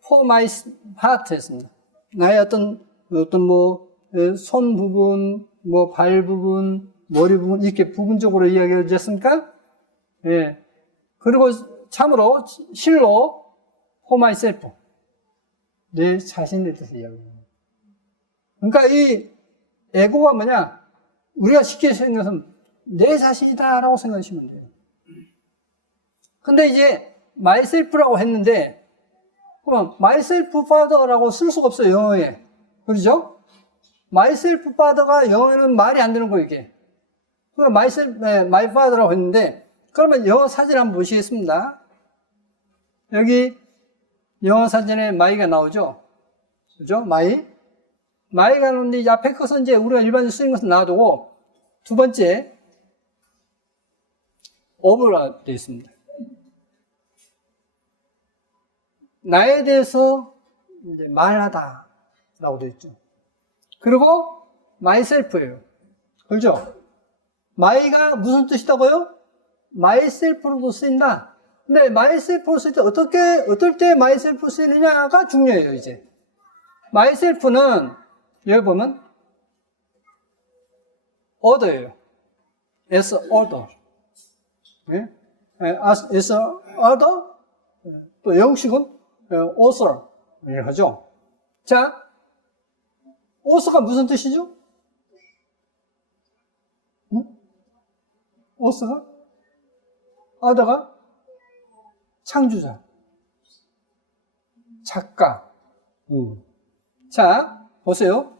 for my part 했습니다. 나의 어떤 손 부분, 발 부분, 머리 부분 이렇게 부분적으로 이야기해 주셨습니까? 그리고 참으로 실로 for myself 내 자신에 대해서 이야기합니다. 그러니까 이 에고가 뭐냐? 우리가 쉽게 생각하면 내 자신이다라고 생각하시면 돼요. 근데 이제 myself라고 했는데 그럼 myself father라고 쓸 수가 없어요, 영어에. 그렇죠? myself father가 영어에는 말이 안 되는 거예요, 이게. 그럼 my father라고 했는데 그러면 영어 사진 한번 보시겠습니다. 여기 영어 사진에 my가 나오죠? 그죠? my가 나오는데 이제 앞에 것은 이제 우리가 일반적으로 쓰는 것은 놔두고 두 번째 of가 되어 있습니다. 나에 대해서 이제 말하다 라고 되어 있죠. 그리고 myself예요. 그렇죠? my가 무슨 뜻이다고요? myself로도 쓰인다. 근데 myself로 쓸 때 어떨 때 myself 쓰이느냐가 중요해요, 이제. myself는 여기 보면 order예요. as order. 네? as order. 또 영식은 author. 이렇게 하죠. 자, author가 무슨 뜻이죠? author가? author가? 창조자. 작가. 자, 보세요.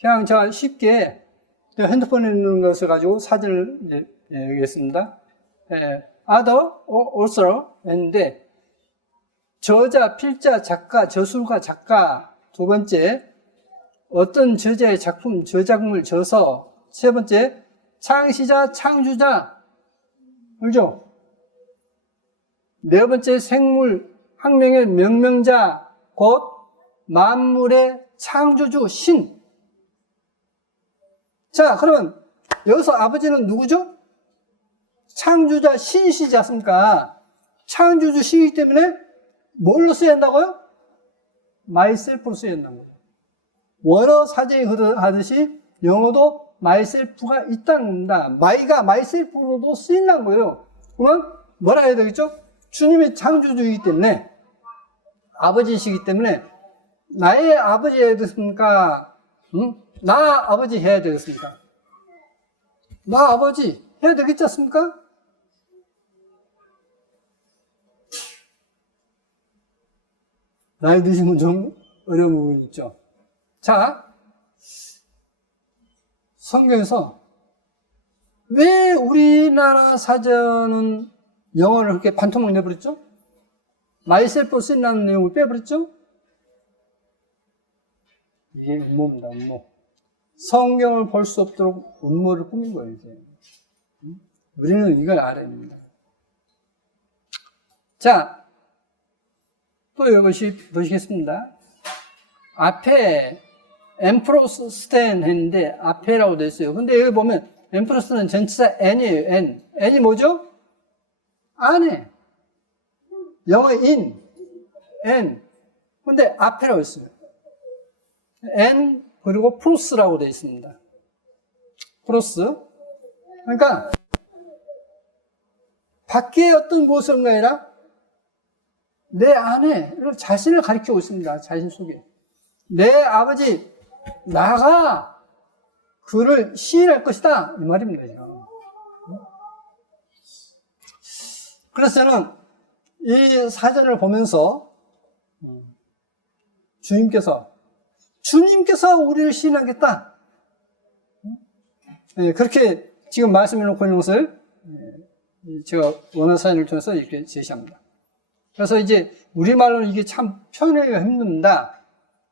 그냥 제가 쉽게 핸드폰에 있는 것을 가지고 사진을 얘기했습니다. other, author 했는데 저자, 필자, 작가, 저술가, 작가. 두 번째, 어떤 저자의 작품, 저작물, 저서. 세 번째, 창시자, 창조자. 그렇죠? 네 번째, 생물, 학명의 명명자, 곧 만물의 창조주, 신. 자, 그러면 여기서 아버지는 누구죠? 창조자, 신이시지 않습니까? 창조주, 신이기 때문에 뭘로 써야 한다고요? myself로 써야 한다는 거예요. 원어 사전에 하듯이 영어도 myself가 있다는 겁니다. my가 myself로도 쓰인다는 거예요. 그러면 뭐라 해야 되겠죠? 주님이 창조주이기 때문에 아버지이시기 때문에 나의 아버지 해야 되겠습니까? 나 아버지 해야 되겠습니까? 나 아버지 해야 되겠지 않습니까? 나이 드시면 좀 어려운 부분이 있죠. 자, 성경에서 왜 우리나라 사전은 영어를 그렇게 반토막 내버렸죠? myself 쓴다는 내용을 빼버렸죠? 이게 음모입니다, 음모. 성경을 볼 수 없도록 음모를 꾸민 거예요, 이제. 우리는 이걸 알아야 됩니다. 자, 또 이것이 보시겠습니다. 앞에 엠프로스텐 했는데 앞에라고 되어 있어요. 근데 여기 보면 엠프로스는 전치사 n이에요. n이 뭐죠? 안에. 영어 in, n. 근데 앞에라고 했어요. n 그리고 프로스라고 되어 있습니다. 프로스. 그러니까 밖에 어떤 모습이 아니라 내 안에 자신을 가리키고 있습니다. 자신 속에. 내 아버지 나가 그를 시인할 것이다 이 말입니다. 지금. 그래서 저는 이 사전을 보면서 주님께서 우리를 시인하겠다. 그렇게 지금 말씀해놓고 있는 것을 제가 원어 사전을 통해서 이렇게 제시합니다. 그래서 이제 우리말로는 이게 참 표현하기가 힘듭니다.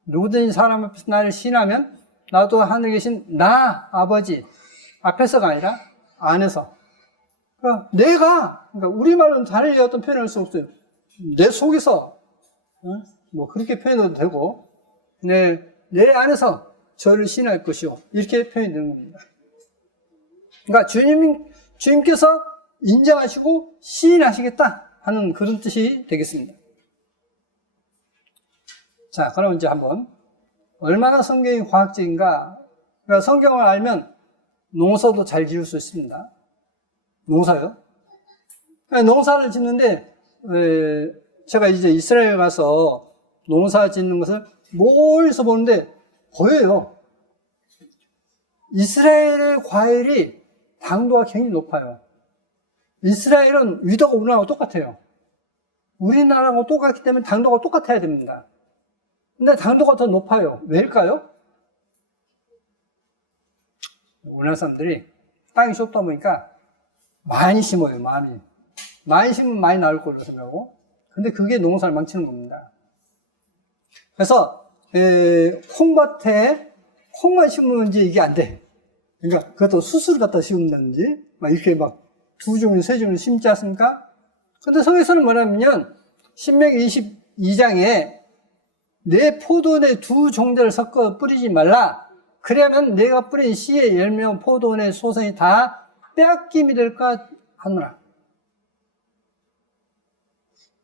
누구든지 사람 앞에서 나를 시인하면 나도 하늘에 계신 나 아버지 앞에서가 아니라 안에서. 그러니까 우리말로는 다르게 어떤 표현을 할 수 없어요. 내 속에서 뭐 그렇게 표현해도 되고 내 안에서 저를 시인할 것이요 이렇게 표현이 되는 겁니다. 그러니까 주님께서 인정하시고 시인하시겠다 하는 그런 뜻이 되겠습니다. 자, 그럼 이제 한번 얼마나 성경이 과학적인가. 그러니까 성경을 알면 농사도 잘 지을 수 있습니다. 농사요? 그러니까 농사를 짓는데 제가 이제 이스라엘 가서 농사 짓는 것을 멀리서 보는데 보여요. 이스라엘의 과일이 당도가 굉장히 높아요. 이스라엘은 위도가 우리나라하고 똑같아요. 우리나라하고 똑같기 때문에 당도가 똑같아야 됩니다. 근데 당도가 더 높아요. 왜일까요? 우리나라 사람들이 땅이 좁다 보니까 많이 심어요. 많이 심으면 많이 나올 거라고 생각하고. 근데 그게 농사를 망치는 겁니다. 그래서 콩밭에 콩만 심으면 이제 이게 안 돼. 그러니까 그것도 수수를 갖다 심는다든지 막 이렇게 막 2종류, 3종류 심지 않습니까? 근데 성경에서는 뭐냐면 신명기 22장에 내 포도원에 2종자를 섞어 뿌리지 말라. 그러면 내가 뿌린 씨의 열매와 포도원의 소성이 다 빼앗김이 될까 하노라.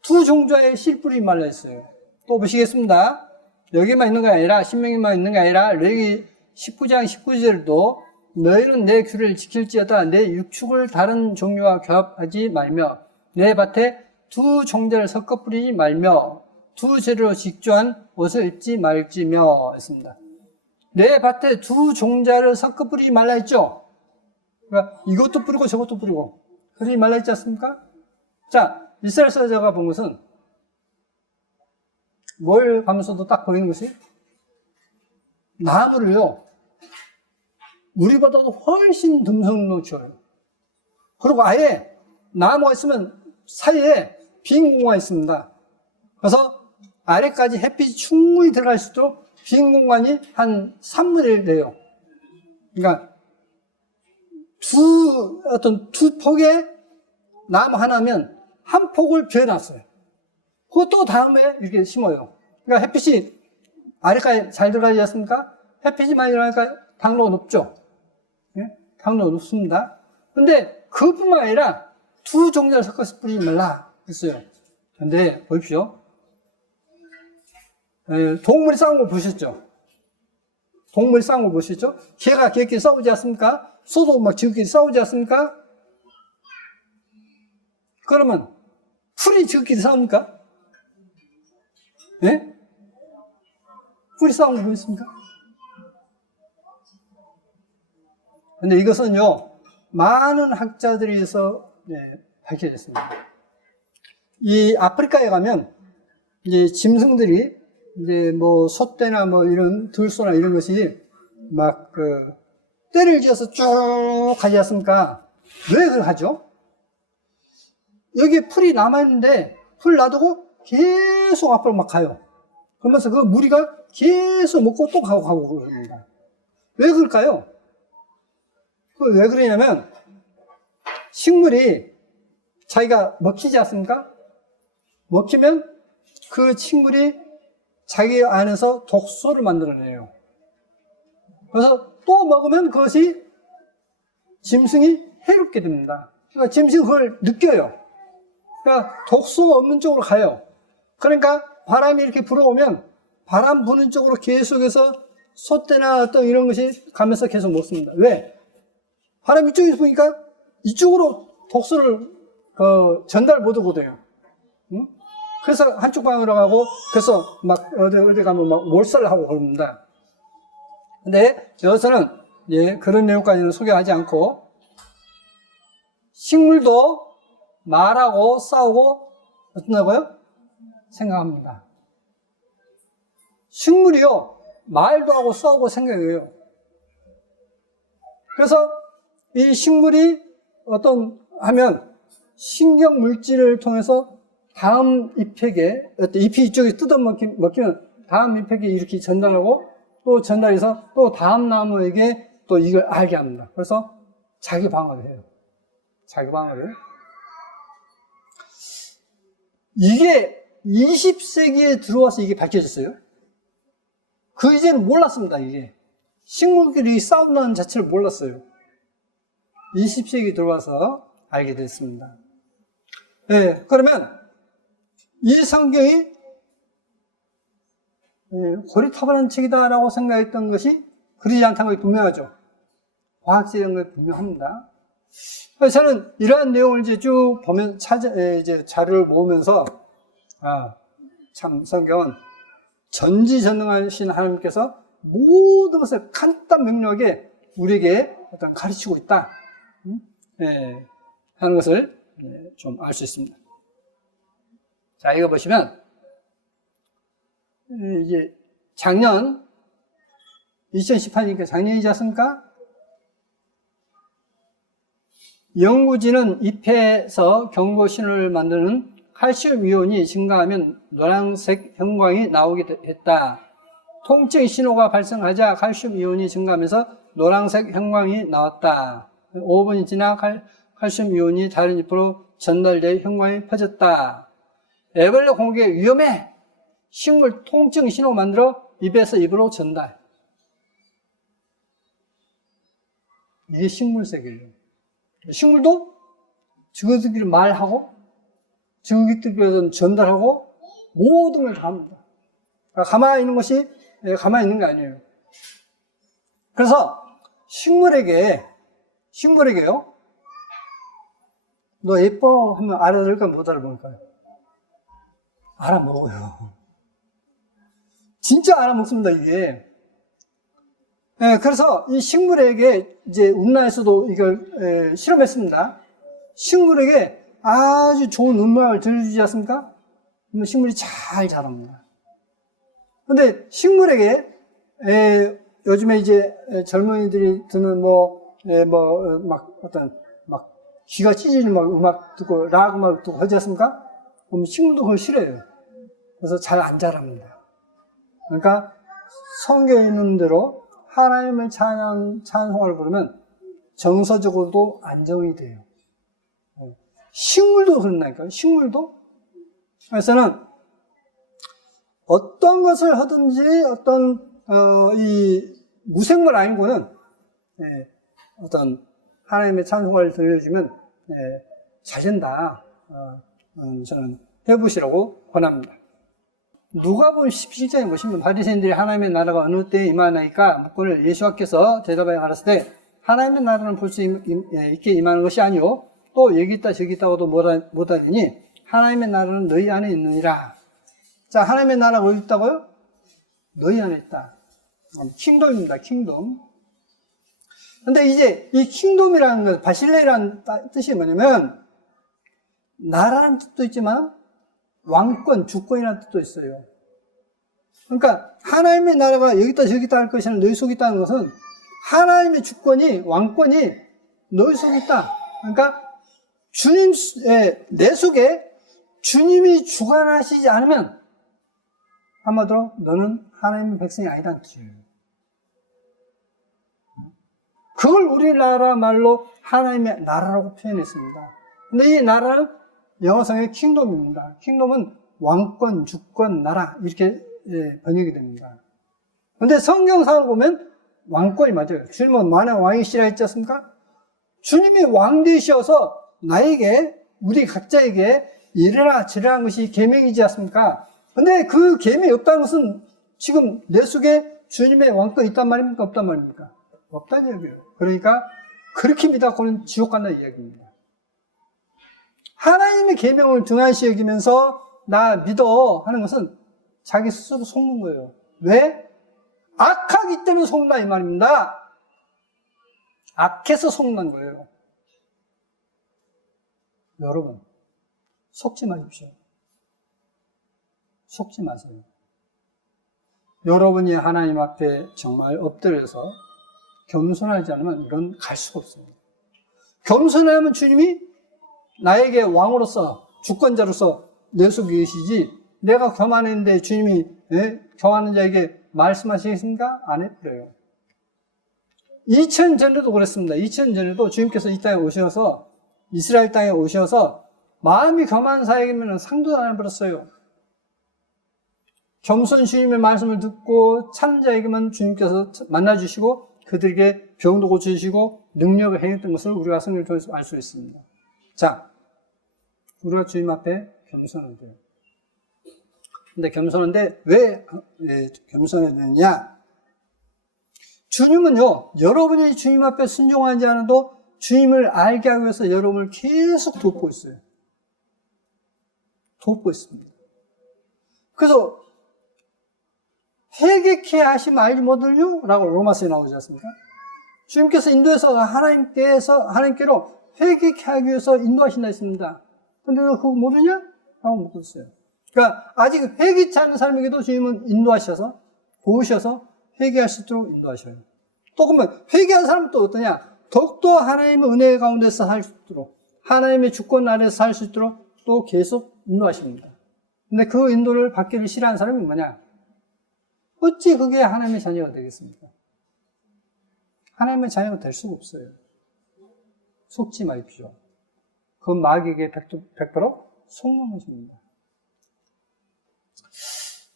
2종자의 씨 뿌리지 말라 했어요. 또 보시겠습니다. 여기만 있는 게 아니라 신명기만 있는 게 아니라 레위기 19장 19절도 너희는 내 규례를 지킬지어다 내 육축을 다른 종류와 결합하지 말며 내 밭에 2종자를 섞어 뿌리지 말며 2재료로 직조한 옷을 입지 말지며 했습니다. 내 밭에 2종자를 섞어 뿌리지 말라 했죠. 그러니까 이것도 뿌리고 저것도 뿌리고 그러지 말라 했지 않습니까? 자, 이스라엘 서자가 본 것은 뭘 가면서도 딱 보이는 것이 나무를요 우리보다도 훨씬 듬성으로 지어요. 그리고 아예 나무가 있으면 사이에 빈 공간이 있습니다. 그래서 아래까지 햇빛이 충분히 들어갈 수 있도록 빈 공간이 한 3분의 1 돼요. 그러니까 두 폭의 나무 하나면 한 폭을 비워놨어요. 그것도 다음에 이렇게 심어요. 그러니까 햇빛이 아래까지 잘 들어가지 않습니까? 햇빛이 많이 들어가니까 당도가 높죠. 예? 당도가 높습니다. 근데 그뿐만 아니라 2종자를 섞어서 뿌리지 말라 했어요. 근데 보십시오. 동물이 싸운 거 보셨죠? 동물이 싸운 거 보셨죠? 개가 개끼리 싸우지 않습니까? 소도 막 지극히 싸우지 않습니까? 그러면 풀이 지극히 싸웁니까? 예? 풀이 싸운 거 보였습니까? 근데 이것은요, 많은 학자들에 의해서 밝혀졌습니다. 이 아프리카에 가면, 이제 짐승들이, 이제 뭐, 소떼나 뭐 이런 들소나 이런 것이 막 떼를 지어서 쭉 가지 않습니까? 왜 그걸 하죠? 여기에 풀이 남아있는데, 풀 놔두고 계속 앞으로 막 가요. 그러면서 그 무리가 계속 먹고 또 가고 그럽니다. 왜 그럴까요? 왜 그러냐면 식물이 자기가 먹히지 않습니까? 먹히면 그 식물이 자기 안에서 독소를 만들어내요. 그래서 또 먹으면 그것이 짐승이 해롭게 됩니다. 그러니까 짐승이 그걸 느껴요. 그러니까 독소가 없는 쪽으로 가요. 그러니까 바람이 이렇게 불어오면 바람 부는 쪽으로 계속해서 소떼나 어떤 이런 것이 가면서 계속 먹습니다. 왜? 바람이 이쪽에서 부니까 이쪽으로 독소를 전달 못 하거든요. 응? 그래서 한쪽 방으로 가고, 그래서 막 어디 가면 막 몰살을 하고 그럽니다. 근데 여기서는 그런 내용까지는 소개하지 않고, 식물도 말하고 싸우고 어떻다고요? 생각합니다. 식물이요, 말도 하고 싸우고 생각해요. 그래서 이 식물이 하면 신경 물질을 통해서 다음 잎에게, 잎이 이쪽에 뜯어먹히면 다음 잎에게 이렇게 전달하고 또 전달해서 또 다음 나무에게 또 이걸 알게 합니다. 그래서 자기 방어를 해요. 자기 방어를. 이게 20세기에 들어와서 이게 밝혀졌어요. 그 이제는 몰랐습니다, 이게. 식물끼리 싸운다는 자체를 몰랐어요. 20세기 들어와서 알게 됐습니다. 네, 그러면 이 성경이 고리타분한 책이다라고 생각했던 것이 그러지 않다는 게 분명하죠. 과학적인 게 분명합니다. 그래서 저는 이러한 내용을 이제 쭉 보면 이제 자료를 모으면서 참 성경은 전지전능하신 하나님께서 모든 것을 간단 명료하게 우리에게 가르치고 있다 하는 것을 좀 알 수 있습니다. 자, 이거 보시면 이제 작년 2018년이니까 작년이지 않습니까? 연구진은 잎에서 경고 신호를 만드는 칼슘 이온이 증가하면 노란색 형광이 나오게 했다. 통증 신호가 발생하자 칼슘 이온이 증가하면서 노란색 형광이 나왔다. 5분이 지나 칼슘 이온이 다른 잎으로 전달돼 형광이 퍼졌다. 애벌레 공격에 위험해. 식물 통증 신호 만들어 입에서 입으로 전달. 이게 식물 세계예요. 식물도 지구들끼리 말하고 지구들끼리 전달하고 모든 걸 다 합니다. 그러니까 가만히 있는 것이 가만히 있는 게 아니에요. 그래서 식물에게요, 너 예뻐 하면 알아들을까 못 알아볼까요? 알아먹어요. 진짜 알아먹습니다, 이게. 그래서 이 식물에게 이제 운라에서도 이걸 실험했습니다. 식물에게 아주 좋은 음악을 들려주지 않습니까? 그러면 식물이 잘 자랍니다. 근데 식물에게 요즘에 이제 젊은이들이 듣는 막 귀가 찢어지는 음악 듣고 락 음악 듣고 하지 않습니까? 그럼 식물도 그걸 싫어해요. 그래서 잘 안 자랍니다. 그러니까 성경에 있는 대로 하나님의 찬송을 부르면 정서적으로도 안정이 돼요. 식물도 그런다니까요. 식물도. 그래서는 어떤 것을 하든지 이 무생물 아니고는 어떤 하나님의 찬송을 들려주면 잘 된다. 저는 해보시라고 권합니다. 누가복음 17장에 보시면 바리새인들이 하나님의 나라가 어느 때에 임하나이까 묻고를 예수께서 대답하여 가라사대 하나님의 나라는 볼 수 있게 임하는 것이 아니요 또 여기 있다 저기 있다고도 못하더니 하나님의 나라는 너희 안에 있느니라. 자, 하나님의 나라가 어디 있다고요? 너희 안에 있다. 킹덤입니다. 킹덤. 근데 이제 이 킹덤이라는 것, 바실레라는 뜻이 뭐냐면 나라는 뜻도 있지만 왕권, 주권이라는 뜻도 있어요. 그러니까 하나님의 나라가 여기 있다 저기 있다 할 것이 아니라 너희 속에 있다는 것은 하나님의 주권이, 왕권이 너희 속에 있다. 그러니까 내 속에 주님이 주관하시지 않으면 한마디로 너는 하나님의 백성이 아니다는 뜻이에요. 그걸 우리나라 말로 하나님의 나라라고 표현했습니다. 근데 이 나라는 영어상의 킹덤입니다. 킹덤은 왕권, 주권, 나라 이렇게 번역이 됩니다. 근데 성경상을 보면 왕권이 맞아요. 주님은 만왕 왕이시라 했지 않습니까? 주님이 왕 되셔서 나에게, 우리 각자에게 이래라 저래라는 것이 계명이지 않습니까? 근데 그 계명이 없다는 것은 지금 내 속에 주님의 왕권이 있단 말입니까? 없단 말입니까? 없다는 얘기예요. 그러니까 그렇게 믿어갖고는 지옥 간다는 이야기입니다. 하나님의 계명을 등한시 여기면서 나 믿어 하는 것은 자기 스스로 속는 거예요. 왜? 악하기 때문에 속는다 이 말입니다. 악해서 속는 거예요. 여러분, 속지 마십시오. 속지 마세요. 여러분이 하나님 앞에 정말 엎드려서 겸손하지 않으면 이건 갈 수가 없습니다. 겸손하면 주님이 나에게 왕으로서, 주권자로서 내 속에 계시지, 내가 교만했는데 주님이 교만한 자에게 말씀하시겠습니까? 안 해버려요. 2000년 전에도 그랬습니다. 2000년 전에도 주님께서 이 땅에 오셔서, 이스라엘 땅에 오셔서 마음이 교만한 사람에게는 상도 안 해버렸어요. 겸손 주님의 말씀을 듣고 찾는 자에게만 주님께서 만나주시고 그들에게 병도 고쳐주시고 능력을 행했던 것을 우리가 성경을 통해서 알 수 있습니다. 자, 우리가 주님 앞에 겸손해야 돼요. 근데 겸손한데 왜 겸손해야 되느냐? 주님은요, 여러분이 주님 앞에 순종하지 않아도 주님을 알게 하기 위해서 여러분을 계속 돕고 있어요. 돕고 있습니다. 그래서 회개케 하시면 알지 못하뇨? 라고 로마서에 나오지 않습니까? 주님께서 인도해서 하나님께로 회개케 하기 위해서 인도하신다 했습니다. 근데 너 그거 모르냐? 라고 묻고 있어요. 그러니까 아직 회개치 않은 사람에게도 주님은 인도하셔서, 도우셔서 회개할 수 있도록 인도하셔요. 또 그러면 회개한 사람은 또 어떠냐? 더욱더 하나님의 은혜 가운데서 살 수 있도록, 하나님의 주권 아래서 살 수 있도록 또 계속 인도하십니다. 근데 그 인도를 받기를 싫어하는 사람이 뭐냐? 어찌 그게 하나님의 자녀가 되겠습니까? 하나님의 자녀가 될 수가 없어요. 속지 마십시오. 그 마귀에게 100% 속는 것입니다.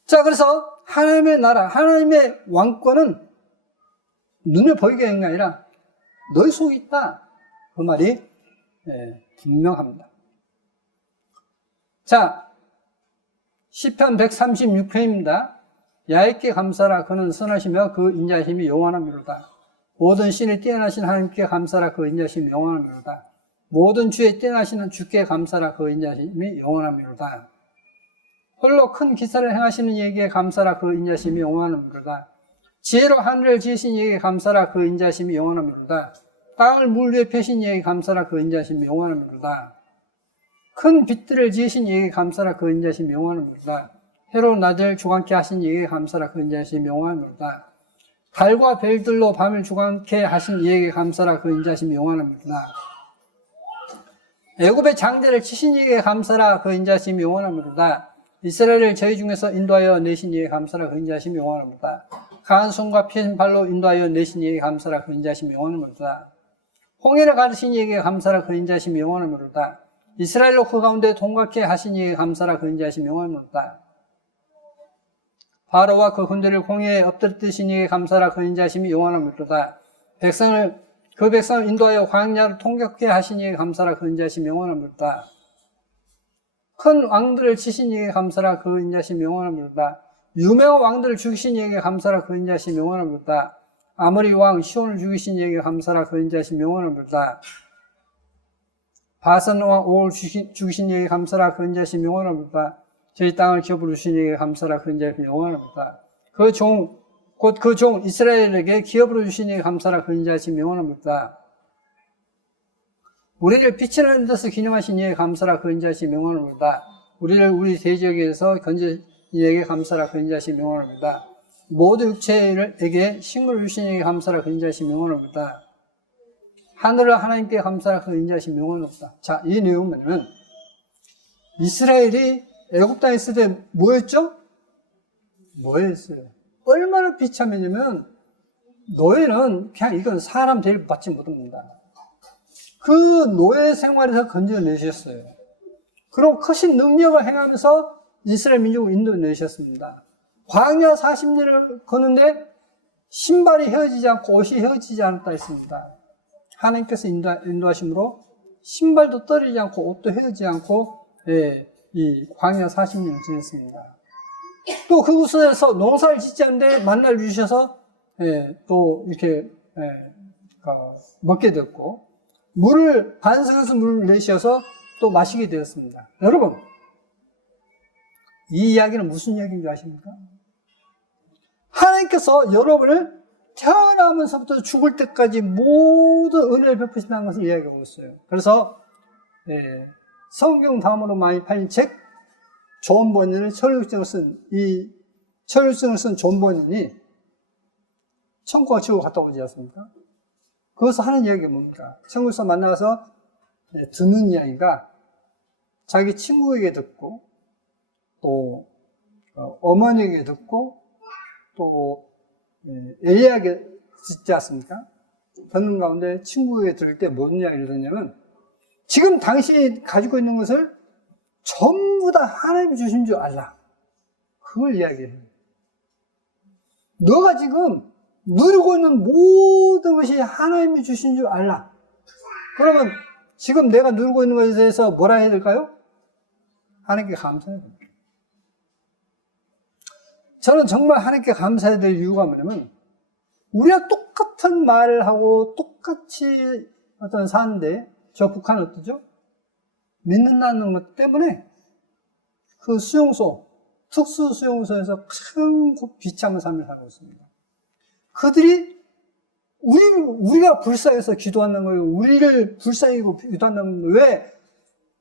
자, 그래서 하나님의 나라, 하나님의 왕권은 눈에 보이게 하는 게 아니라 너희 속에 있다. 그 말이 분명합니다. 자, 시편 136편입니다. 야훼께 감사라. 그는 선하시며 그 인자심이 영원하미로다. 모든 신이 뛰어나신 하나님께 감사라. 그 인자심이 영원하미로다. 모든 주에 뛰어나시는 주께 감사라. 그 인자심이 영원하미로다. 홀로 큰 기사를 행하시는 이에게 감사라. 그 인자심이 영원하미로다. 지혜로 하늘을 지으신 이에게 감사라. 그 인자심이 영원하미로다. 땅을 물 위에 펴신 이에게 감사라. 그 인자심이 영원하미로다. 큰 빛들을 지으신 이에게 감사라. 그 인자심이 영원하미로다. 해로 낮을 주관케 하신 이에게 감사라. 그 인자심이 영원하미로다. 달과 별들로 밤을 주관케 하신 이에게 감사라. 그 인자심이 영원하미로다. 애굽의 장대를 치신 이에게 감사라. 그 인자심이 영원하미로다. 이스라엘을 저희 중에서 인도하여 내신 이에게 감사라. 그 인자심이 영원하미로다. 강한 손과 펴진 발로 인도하여 내신 이에게 감사라. 그 인자심이 영원하미로다. 홍해를 가르신 이에게 감사라. 그 인자심이 영원하미로다. 이스라엘로 그 가운데 동갑케 하신 이에게 감사라. 그 인자심이 영원하미로다. 바로와 그 군대를 홍해에 엎드리신 이에게 감사라. 그 인자심이 영원하미로다. 그 백성을 인도하여 광야를 통격케 하신 이에게 감사라. 그 인자심이 영원하미로다. 큰 왕들을 치신 이에게 감사라. 그 인자심이 영원하미로다. 유명한 왕들을 죽이신 이에게 감사라. 그 인자심이 영원하미로다. 아모리 왕 시온을 죽이신 이에게 감사라. 그 인자심이 영원하미로다. 바산 왕 옥을 죽이신 이에게 감사라. 그 인자심이 영원하미로다. 저희 땅을 기업으로 주신 이에게 감사라. 그 인자심이 영원합니다. 곧 그 종 이스라엘에게 기업으로 주신 이에게 감사라. 그 인자심이 영원합니다. 우리를 빛이라는 데서 기념하신 이에게 감사라. 그 인자심이 영원합니다. 우리를 우리 대적에서 건져신 이에게 감사라. 그 인자심이 영원합니다. 모든 육체에게 식물을 주신 이에게 감사라. 그 인자심이 영원합니다. 하늘을 하나님께 감사라. 그 인자심이 영원합니다. 자, 이 내용은 이스라엘이 애굽 땅에 있을 때 뭐였죠? 뭐였어요? 얼마나 비참했냐면 노예는 그냥 이건 사람 대접 받지 못합니다. 그 노예 생활에서 건져내셨어요. 그리고 크신 능력을 행하면서 이스라엘 민족을 인도내셨습니다. 광야 40년을 거는데 신발이 헤어지지 않고 옷이 헤어지지 않았다 했습니다. 하나님께서 인도하심으로 신발도 떨어지지 않고 옷도 헤어지지 않고 이 광야 40년을 지냈습니다. 또 그곳에서 농사를 짓지 않는데 만나를 주셔서 또 이렇게 먹게 됐고 물을 반석에서 물을 내셔서 또 마시게 되었습니다. 여러분, 이 이야기는 무슨 이야기인지 아십니까? 하나님께서 여러분을 태어나면서부터 죽을 때까지 모든 은혜를 베푸신다는 것을 이야기하고 있어요. 그래서 성경 다음으로 많이 팔린 책 존 버닌을 철육증을 쓴 존 버닌이 천국과 지옥을 갔다 오지 않습니까? 그것을 하는 이야기가 뭡니까? 천국에서 만나서 듣는 이야기가 자기 친구에게 듣고 또 어머니에게 듣고 또 엘리야에게 듣지 않습니까? 듣는 가운데 친구에게 들을 때 무슨 이야기를 듣냐면 지금 당신이 가지고 있는 것을 전부 다 하나님이 주신 줄 알라. 그걸 이야기해요. 너가 지금 누리고 있는 모든 것이 하나님이 주신 줄 알라. 그러면 지금 내가 누리고 있는 것에 대해서 뭐라 해야 될까요? 하나님께 감사해야 됩니다. 저는 정말 하나님께 감사해야 될 이유가 뭐냐면 우리가 똑같은 말을 하고 똑같이 사는데 저 북한은 어떠죠? 믿는다는 것 때문에 그 수용소, 특수 수용소에서 큰 비참한 삶을 살고 있습니다. 그들이 우리가 불쌍해서 기도한다는 거예요. 우리를 불쌍히 기도한다는 거예요. 왜?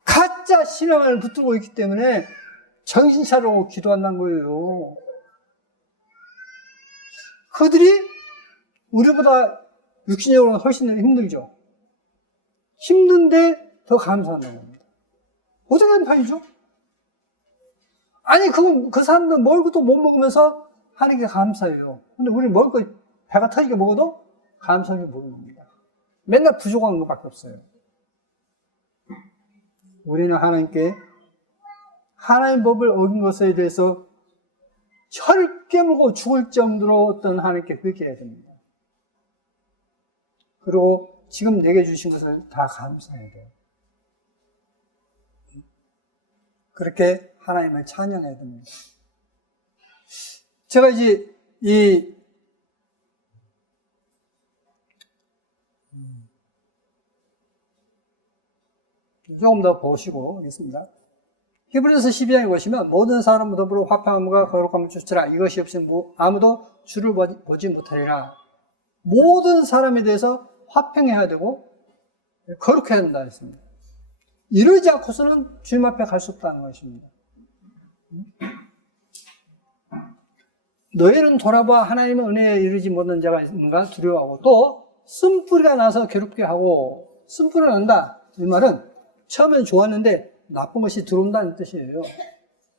가짜 신앙을 붙들고 있기 때문에 정신 차리고 기도한다는 거예요. 그들이 우리보다 육신적으로는 훨씬 힘들죠. 힘든데 더 감사한다는 겁니다. 어떻게 하는 판이죠? 아니, 그 사람들 먹을 것도 못 먹으면서 하나님께 감사해요. 근데 우리는 먹을 거 배가 터지게 먹어도 감사하게 모릅니다. 맨날 부족한 것밖에 없어요. 우리는 하나님께 하나님 법을 어긴 것에 대해서 혀를 깨물고 죽을 정도로 어떤 하나님께 그렇게 해야 됩니다. 그리고 지금 내게 주신 것을 다 감사해야 돼요. 그렇게 하나님을 찬양해야 됩니다. 제가 이제 조금 더 보시고 있습니다. 히브리서 12장에 보시면 모든 사람과 더불어 화평함과 거룩함을 주시라. 이것이 없으면 아무도 주를 보지 못하리라. 모든 사람에 대해서 화평해야 되고 거룩해야 된다 했습니다. 이러지 않고서는 주님 앞에 갈 수 없다는 것입니다. 너희는 돌아봐 하나님의 은혜에 이르지 못한 자가 있는가 두려워하고 또 쓴뿌리가 나서 괴롭게 하고 쓴뿌리가 난다. 이 말은 처음엔 좋았는데 나쁜 것이 들어온다는 뜻이에요.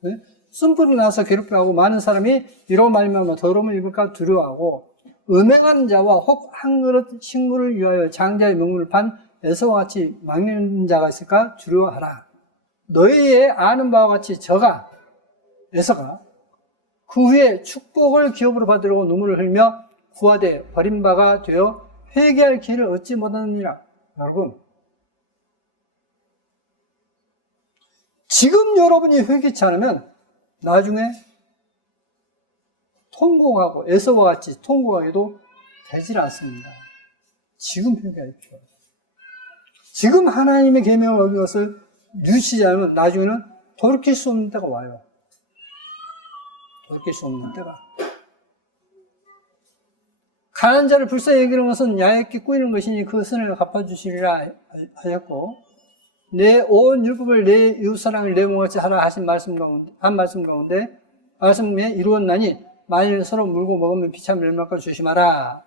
네? 쓴뿌리 나서 괴롭게 하고 많은 사람이 이로 말미암아 더러움을 입을까 두려워하고 음행하는 자와 혹 한 그릇 식물을 위하여 장자의 명분을 판 에서와 같이 막는 자가 있을까 두려워하라. 너희의 아는 바와 같이 저가 에서가 그 후에 축복을 기업으로 받으려고 눈물을 흘며 구하되 버린 바가 되어 회개할 길을 얻지 못하느니라. 여러분, 지금 여러분이 회개치 않으면 나중에 통곡하고 에서와 같이 통곡하기도 되질 않습니다. 지금 회개하십시오. 지금 하나님의 계명을 어긴 것을 누치지 않으면 나중에는 돌이킬 수 없는 때가 와요. 돌이킬 수 없는 때가. 가난한 자를 불쌍히 여기는 것은 야곱게 꾸이는 것이니 그 선을 갚아주시리라 하였고 내 온 율법을 내 이웃사랑을 내 몸같이 하라 하신 말씀 가운데 말씀에 이루었나니 만일 서로 물고 먹으면 비참 멸망과 조심하라.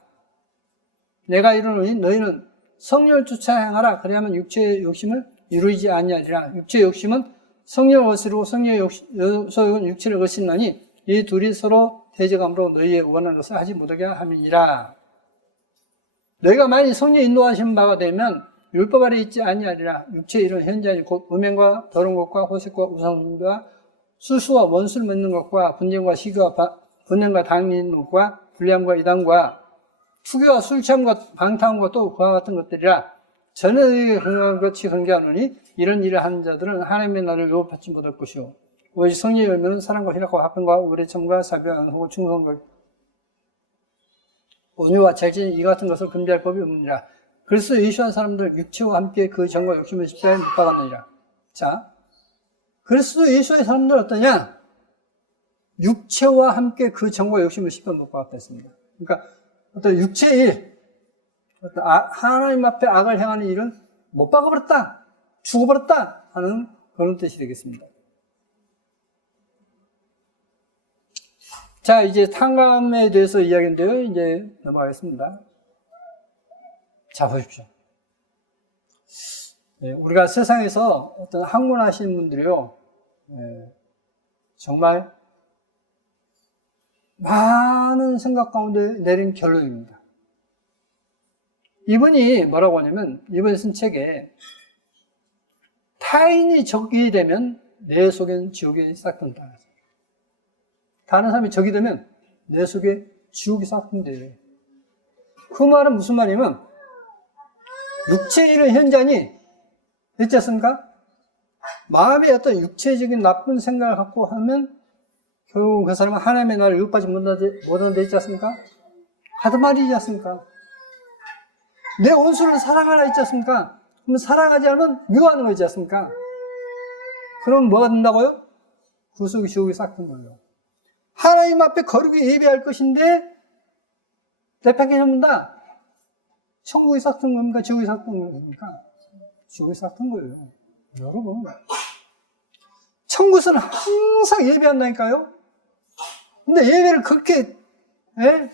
내가 이르노니 너희는 성령을 쫓아 행하라. 그래야만 육체의 욕심을 이루지 아니하리라. 육체의 욕심은 성령을 거스르고 성령의 욕심은 육체를 거스르나니 이 둘이 서로 대적함으로 너희의 원하는 것을 하지 못하게 함이니라. 너희가 만일 성령의 인도하신 바가 되면 율법 아래 있지 아니하리라. 육체의 일은 현재니 곧 음행과 더러운 것과 호색과 우상과 수수와 원수를 맺는 것과 분쟁과 시기와 분행과 당민 것과 불량과 이단과 투교와 술 취함과 방탕함과 또 그와 같은 것들이라. 전에 건강한 것이 흥겨하노니 이런 일을 하는 자들은 하나님의 나라를 요업받지 못할 것이요 오직 성령의 열매는 사랑과 희락과 화평과 우레청과 사병하고 충성과 온유와 절제는 이 같은 것을 금지할 법이 없느니라. 그리스도 예수한 사람들 육체와 함께 그 정과 욕심을 십자가에 못 박았느니라. 자, 그리스도 예수의 사람들 어떠냐? 육체와 함께 그 정과 욕심을 십자가에 못 박았다 했습니다. 그러니까 어떤 육체의 일, 어떤 하나님 앞에 악을 행하는 일은 못 박아버렸다, 죽어버렸다 하는 그런 뜻이 되겠습니다. 자, 이제 탕감에 대해서 이야기인데요. 이제 넘어가겠습니다. 자, 보십시오. 네, 우리가 세상에서 어떤 학문하시는 분들이요, 정말 많은 생각 가운데 내린 결론입니다. 이분이 뭐라고 하냐면, 이번에 쓴 책에 타인이 적이 되면 내 속엔 지옥이 싹든다. 다른 사람이 적이 되면 내 속에 지옥이 싹든대요. 그 말은 무슨 말이냐면, 육체의 일은 현자니, 됐지 않습니까? 마음에 어떤 육체적인 나쁜 생각을 갖고 하면 결국 그 사람은 하나님의 나라를 이웃받지 못한다 했지 않습니까? 하던 말이지 않습니까? 내 원수를 사랑하라 했지 않습니까? 그럼 사랑하지 않으면 미워하는 거지 않습니까? 그럼 뭐가 된다고요? 그 속에 지옥이 싹든 거예요. 하나님 앞에 거룩히 예배할 것인데 대패하게 전문다. 천국이 싹든 겁니까? 지옥이 싹든 겁니까? 지옥이 싹든 거예요. 여러분, 천국은 항상 예배한다니까요? 근데 예배를 그렇게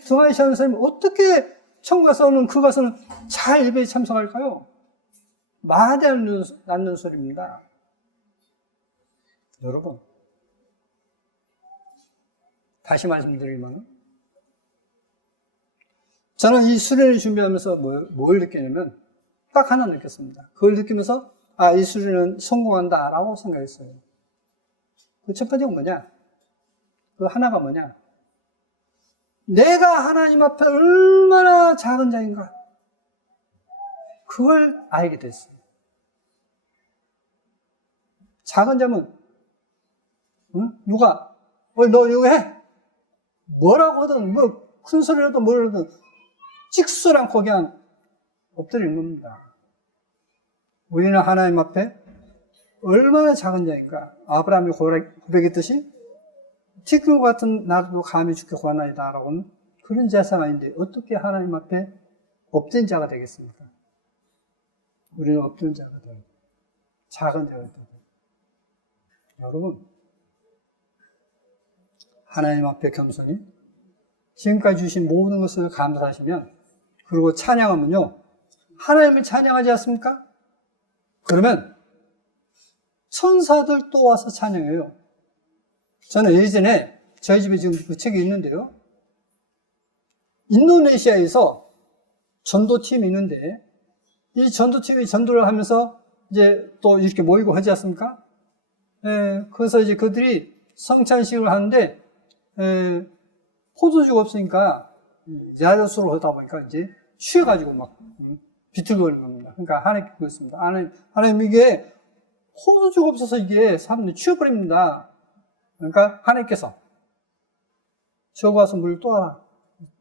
등한시하는 사람이 어떻게 천국 가서는 그 가서는 잘 예배에 참석할까요? 말이 안 낳는 소리입니다. 여러분, 다시 말씀드리면 저는 이 수련을 준비하면서 뭘 느끼냐면 딱 하나 느꼈습니다. 그걸 느끼면서 이 수련은 성공한다라고 생각했어요. 그 첫 번째가 뭐냐? 그 하나가 뭐냐? 내가 하나님 앞에 얼마나 작은 자인가? 그걸 알게 됐어요. 작은 자면 누가 너 이거 해? 뭐라고 하든 뭐 큰 소리라도 뭐라든 찍소리 않고 그냥 엎드리는 겁니다. 우리는 하나님 앞에 얼마나 작은 자인가? 아브라함이 고백했듯이 티끌 같은 나도 감히 주께 구하나이다 라고는 그런 자상 아닌데 어떻게 하나님 앞에 엎드린 자가 되겠습니까? 우리는 엎드린 자가 돼요. 작은 자가 돼요. 여러분, 하나님 앞에 겸손히 지금까지 주신 모든 것을 감사하시면, 그리고 찬양하면요, 하나님을 찬양하지 않습니까? 그러면 천사들 또 와서 찬양해요. 저는 예전에 저희 집에 지금 그 책이 있는데요, 인도네시아에서 전도팀이 있는데 이 전도팀이 전도를 하면서 이제 또 이렇게 모이고 하지 않습니까? 그래서 이제 그들이 성찬식을 하는데 포도주가 없으니까 야자수로 하다 보니까 이제 취해가지고 막 비틀거리는 겁니다. 그러니까 하나님께 그랬습니다. 하나님 이게 포도주가 없어서 이게 사람들이 취해버립니다. 그러니까 하나님께서 저거 와서 물을 또 와라.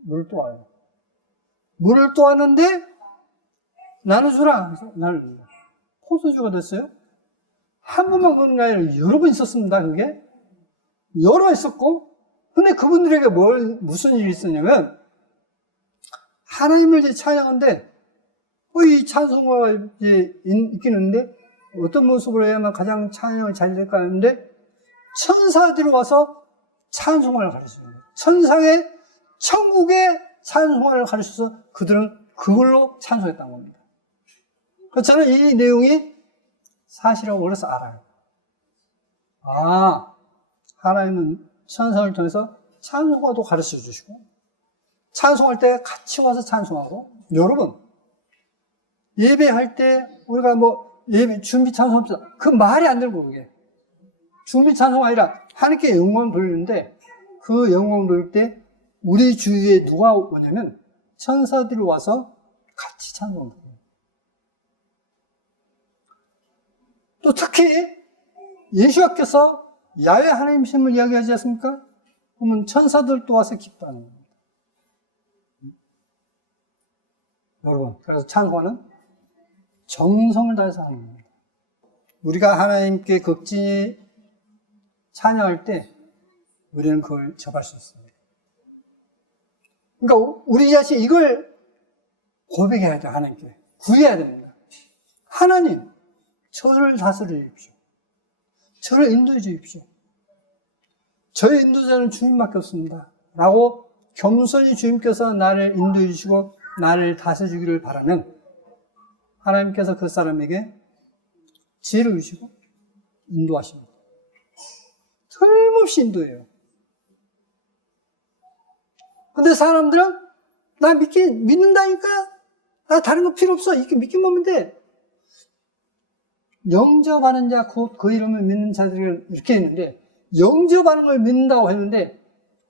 물을 또 와요. 물을 또 왔는데 나눠주라. 그래서 나눠줍니다. 포도주가 됐어요. 한 번만 그런 게 아니라 여러 번 있었습니다. 그게 여러 번 있었고, 근데 그분들에게 무슨 일이 있었냐면 하나님을 이제 찬양하는데 이 찬송가가 이제 있긴 있는데 어떤 모습으로 해야만 가장 찬양을 잘 될까 하는데 천사들이 와서 찬송가를 가르쳐주는 거예요. 천국의 찬송가를 가르쳐서 그들은 그걸로 찬송했다는 겁니다. 그래서 저는 이 내용이 사실이라고 그래서 알아요. 하나님은 천사를 통해서 찬송가도 가르쳐 주시고 찬송할 때 같이 와서 찬송하고, 여러분, 예배할 때 우리가 뭐 예배 준비 찬송합시다. 그 말이 안 들고 그게. 준비 찬송가 아니라 하나님께 영광 돌리는데 그 영광 돌릴 때 우리 주위에 누가 오냐면 천사들이 와서 같이 찬송합니다. 또 특히 예수께서 야훼 하나님이심을 이야기하지 않습니까? 그러면 천사들도 와서 기뻐하는 겁니다. 여러분, 그래서 찬송은 정성을 다해서 하는 겁니다. 우리가 하나님께 극진히 찬양할 때 우리는 그걸 접할 수 있습니다. 그러니까 우리 자신 이걸 고백해야 돼요. 하나님께 구해야 됩니다. 하나님, 저를 다스려 주십시오. 저를 인도해 주십시오. 저의 인도자는 주님밖에 없습니다. 라고 겸손히 주님께서 나를 인도해 주시고 나를 다스려 주기를 바라면 하나님께서 그 사람에게 지혜를 주시고 인도하십니다. 틀림없이 인도해요. 근데 사람들은 나 믿는다니까? 나 다른 거 필요 없어. 이렇게 믿기만 하면 돼. 영접하는 자 곧 그 이름을 믿는 자들을 이렇게 했는데 영접하는 걸 믿는다고 했는데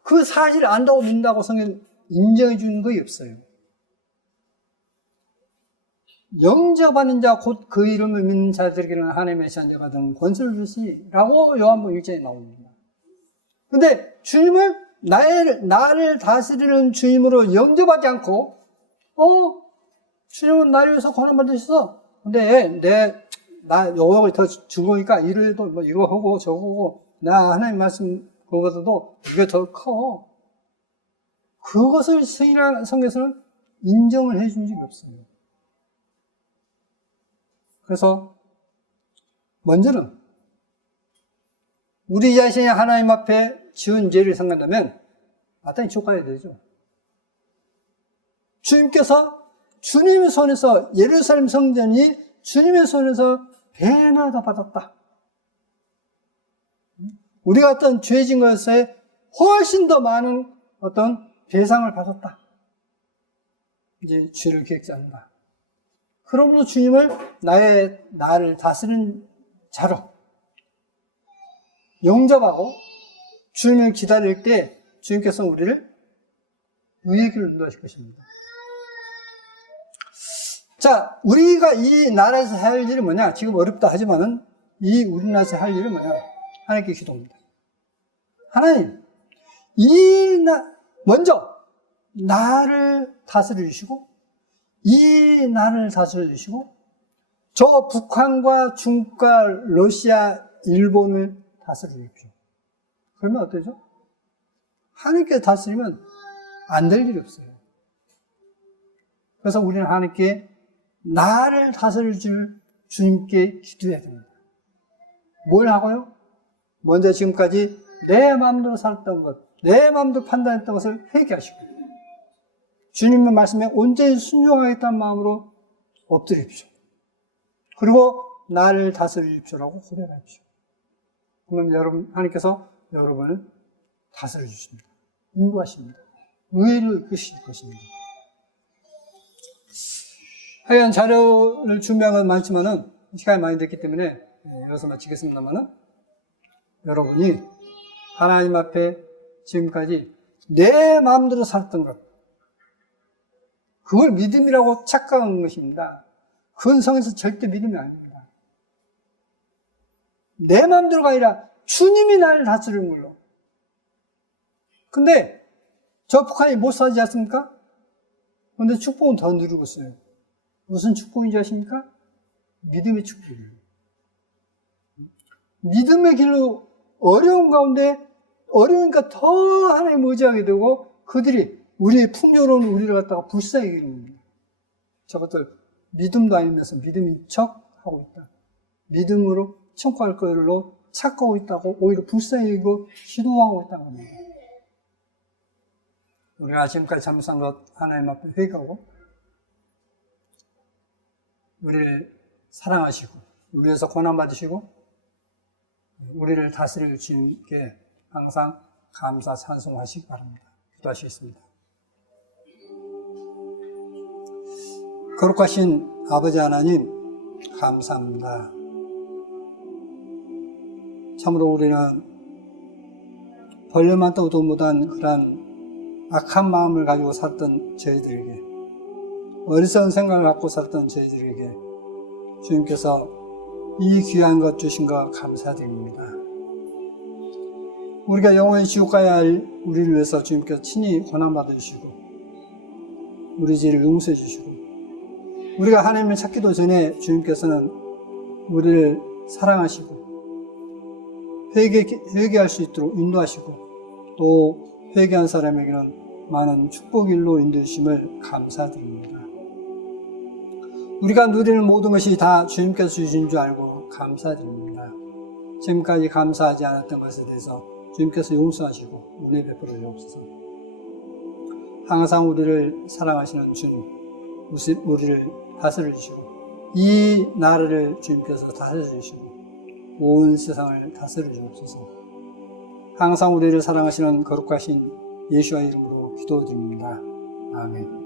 그 사실을 안다고 믿는다고 성경 인정해 주는 거이 없어요. 영접하는 자 곧 그 이름을 믿는 자들에게는 하나님의 선자 받은 권세를 주시라고 요한복음 1장에 나옵니다. 근데 주님을 나를 다스리는 주님으로 영접하지 않고 주님은 나를 위해서 고난 받으셔서 근데 나 요거 더 즐거우니까 이래도 뭐 이거 하고 저거 하고 나 하나님 말씀 그거보다도 이게 더 커. 그것을 성경에서는 인정을 해준 적이 없어요. 그래서 먼저는 우리 자신이 하나님 앞에 지은 죄를 생각한다면 마땅히 지옥 가야 되죠. 주님께서 주님의 손에서 예루살렘 성전이 주님의 손에서 배나 다 받았다. 우리가 어떤 죄진 것에 훨씬 더 많은 어떤 배상을 받았다. 이제 죄를 기억지 않는다. 그러므로 주님을 나를 다스리는 자로 영접하고 주님을 기다릴 때 주님께서 우리를 의의 길로 인도하실 것입니다. 자, 우리가 이 나라에서 할 일이 뭐냐? 지금 어렵다 하지만은 이 우리나라에서 할 일은 뭐냐? 하나님께 기도입니다. 하나님, 먼저 나를 다스려 주시고 나를 다스려 주시고 저 북한과 중국과 러시아, 일본을 다스려 주십시오. 그러면 어때죠? 하나님께 다스리면 안 될 일이 없어요. 그래서 우리는 하나님께 나를 다스려 줄 주님께 기도해야 됩니다. 뭘 하고요? 먼저 지금까지 내 마음대로 살았던 것, 내 마음대로 판단했던 것을 회개하시고 주님의 말씀에 온전히 순종하겠다는 마음으로 엎드립시오. 그리고 나를 다스려 주십시오라고 고백하십시오. 그러면 하나님께서 여러분을 다스려 주십니다. 인도하십니다. 의를 이끄실 것입니다. 하여간 자료를 준비한 건 많지만은 시간이 많이 됐기 때문에 여기서 마치겠습니다만은 여러분이 하나님 앞에 지금까지 내 마음대로 살았던 것 그걸 믿음이라고 착각한 것입니다. 그건 성에서 절대 믿음이 아닙니다. 내 마음대로가 아니라 주님이 나를 다스리는 걸로. 근데 저 북한이 못 사지 않습니까? 그런데 축복은 더 누리고 있어요. 무슨 축복인지 아십니까? 믿음의 축복이에요. 믿음의 길로 어려운 가운데 어려우니까 더 하나님 의지하게 되고 그들이 우리의 풍요로운 우리를 갖다가 불쌍히 여깁니다. 저것들 믿음도 아니면서 믿음인 척하고 있다. 믿음으로 청구할 걸로 착각하고 있다고 오히려 불쌍히 여기고 기도하고 있다는 겁니다. 우리가 지금까지 잘못한 것 하나님 앞에 회개하고 우리를 사랑하시고 우리에서 고난받으시고 우리를 다스릴 주님께 항상 감사 찬송하시기 바랍니다. 기도하시겠습니다. 거룩하신 아버지 하나님, 감사합니다. 참으로 우리는 벌레만 떠도 못한 그런 악한 마음을 가지고 살던 저희들에게, 어리석은 생각을 갖고 살던 저희들에게 주님께서 이 귀한 것 주신 것 감사드립니다. 우리가 영원히 지옥 가야 할 우리를 위해서 주님께서 친히 고난받아 주시고 우리 죄를 용서해 주시고, 우리가 하나님을 찾기도 전에 주님께서는 우리를 사랑하시고 회개할 수 있도록 인도하시고, 또 회개한 사람에게는 많은 축복일로 인도하심을 감사드립니다. 우리가 누리는 모든 것이 다 주님께서 주신 줄 알고 감사드립니다. 지금까지 감사하지 않았던 것에 대해서 주님께서 용서하시고 은혜 베풀어 주옵소서. 항상 우리를 사랑하시는 주님, 우리를 다스려 주시고 이 나라를 주님께서 다스려 주시고 온 세상을 다스려 주옵소서. 항상 우리를 사랑하시는 거룩하신 예수와 이름으로 기도드립니다. 아멘.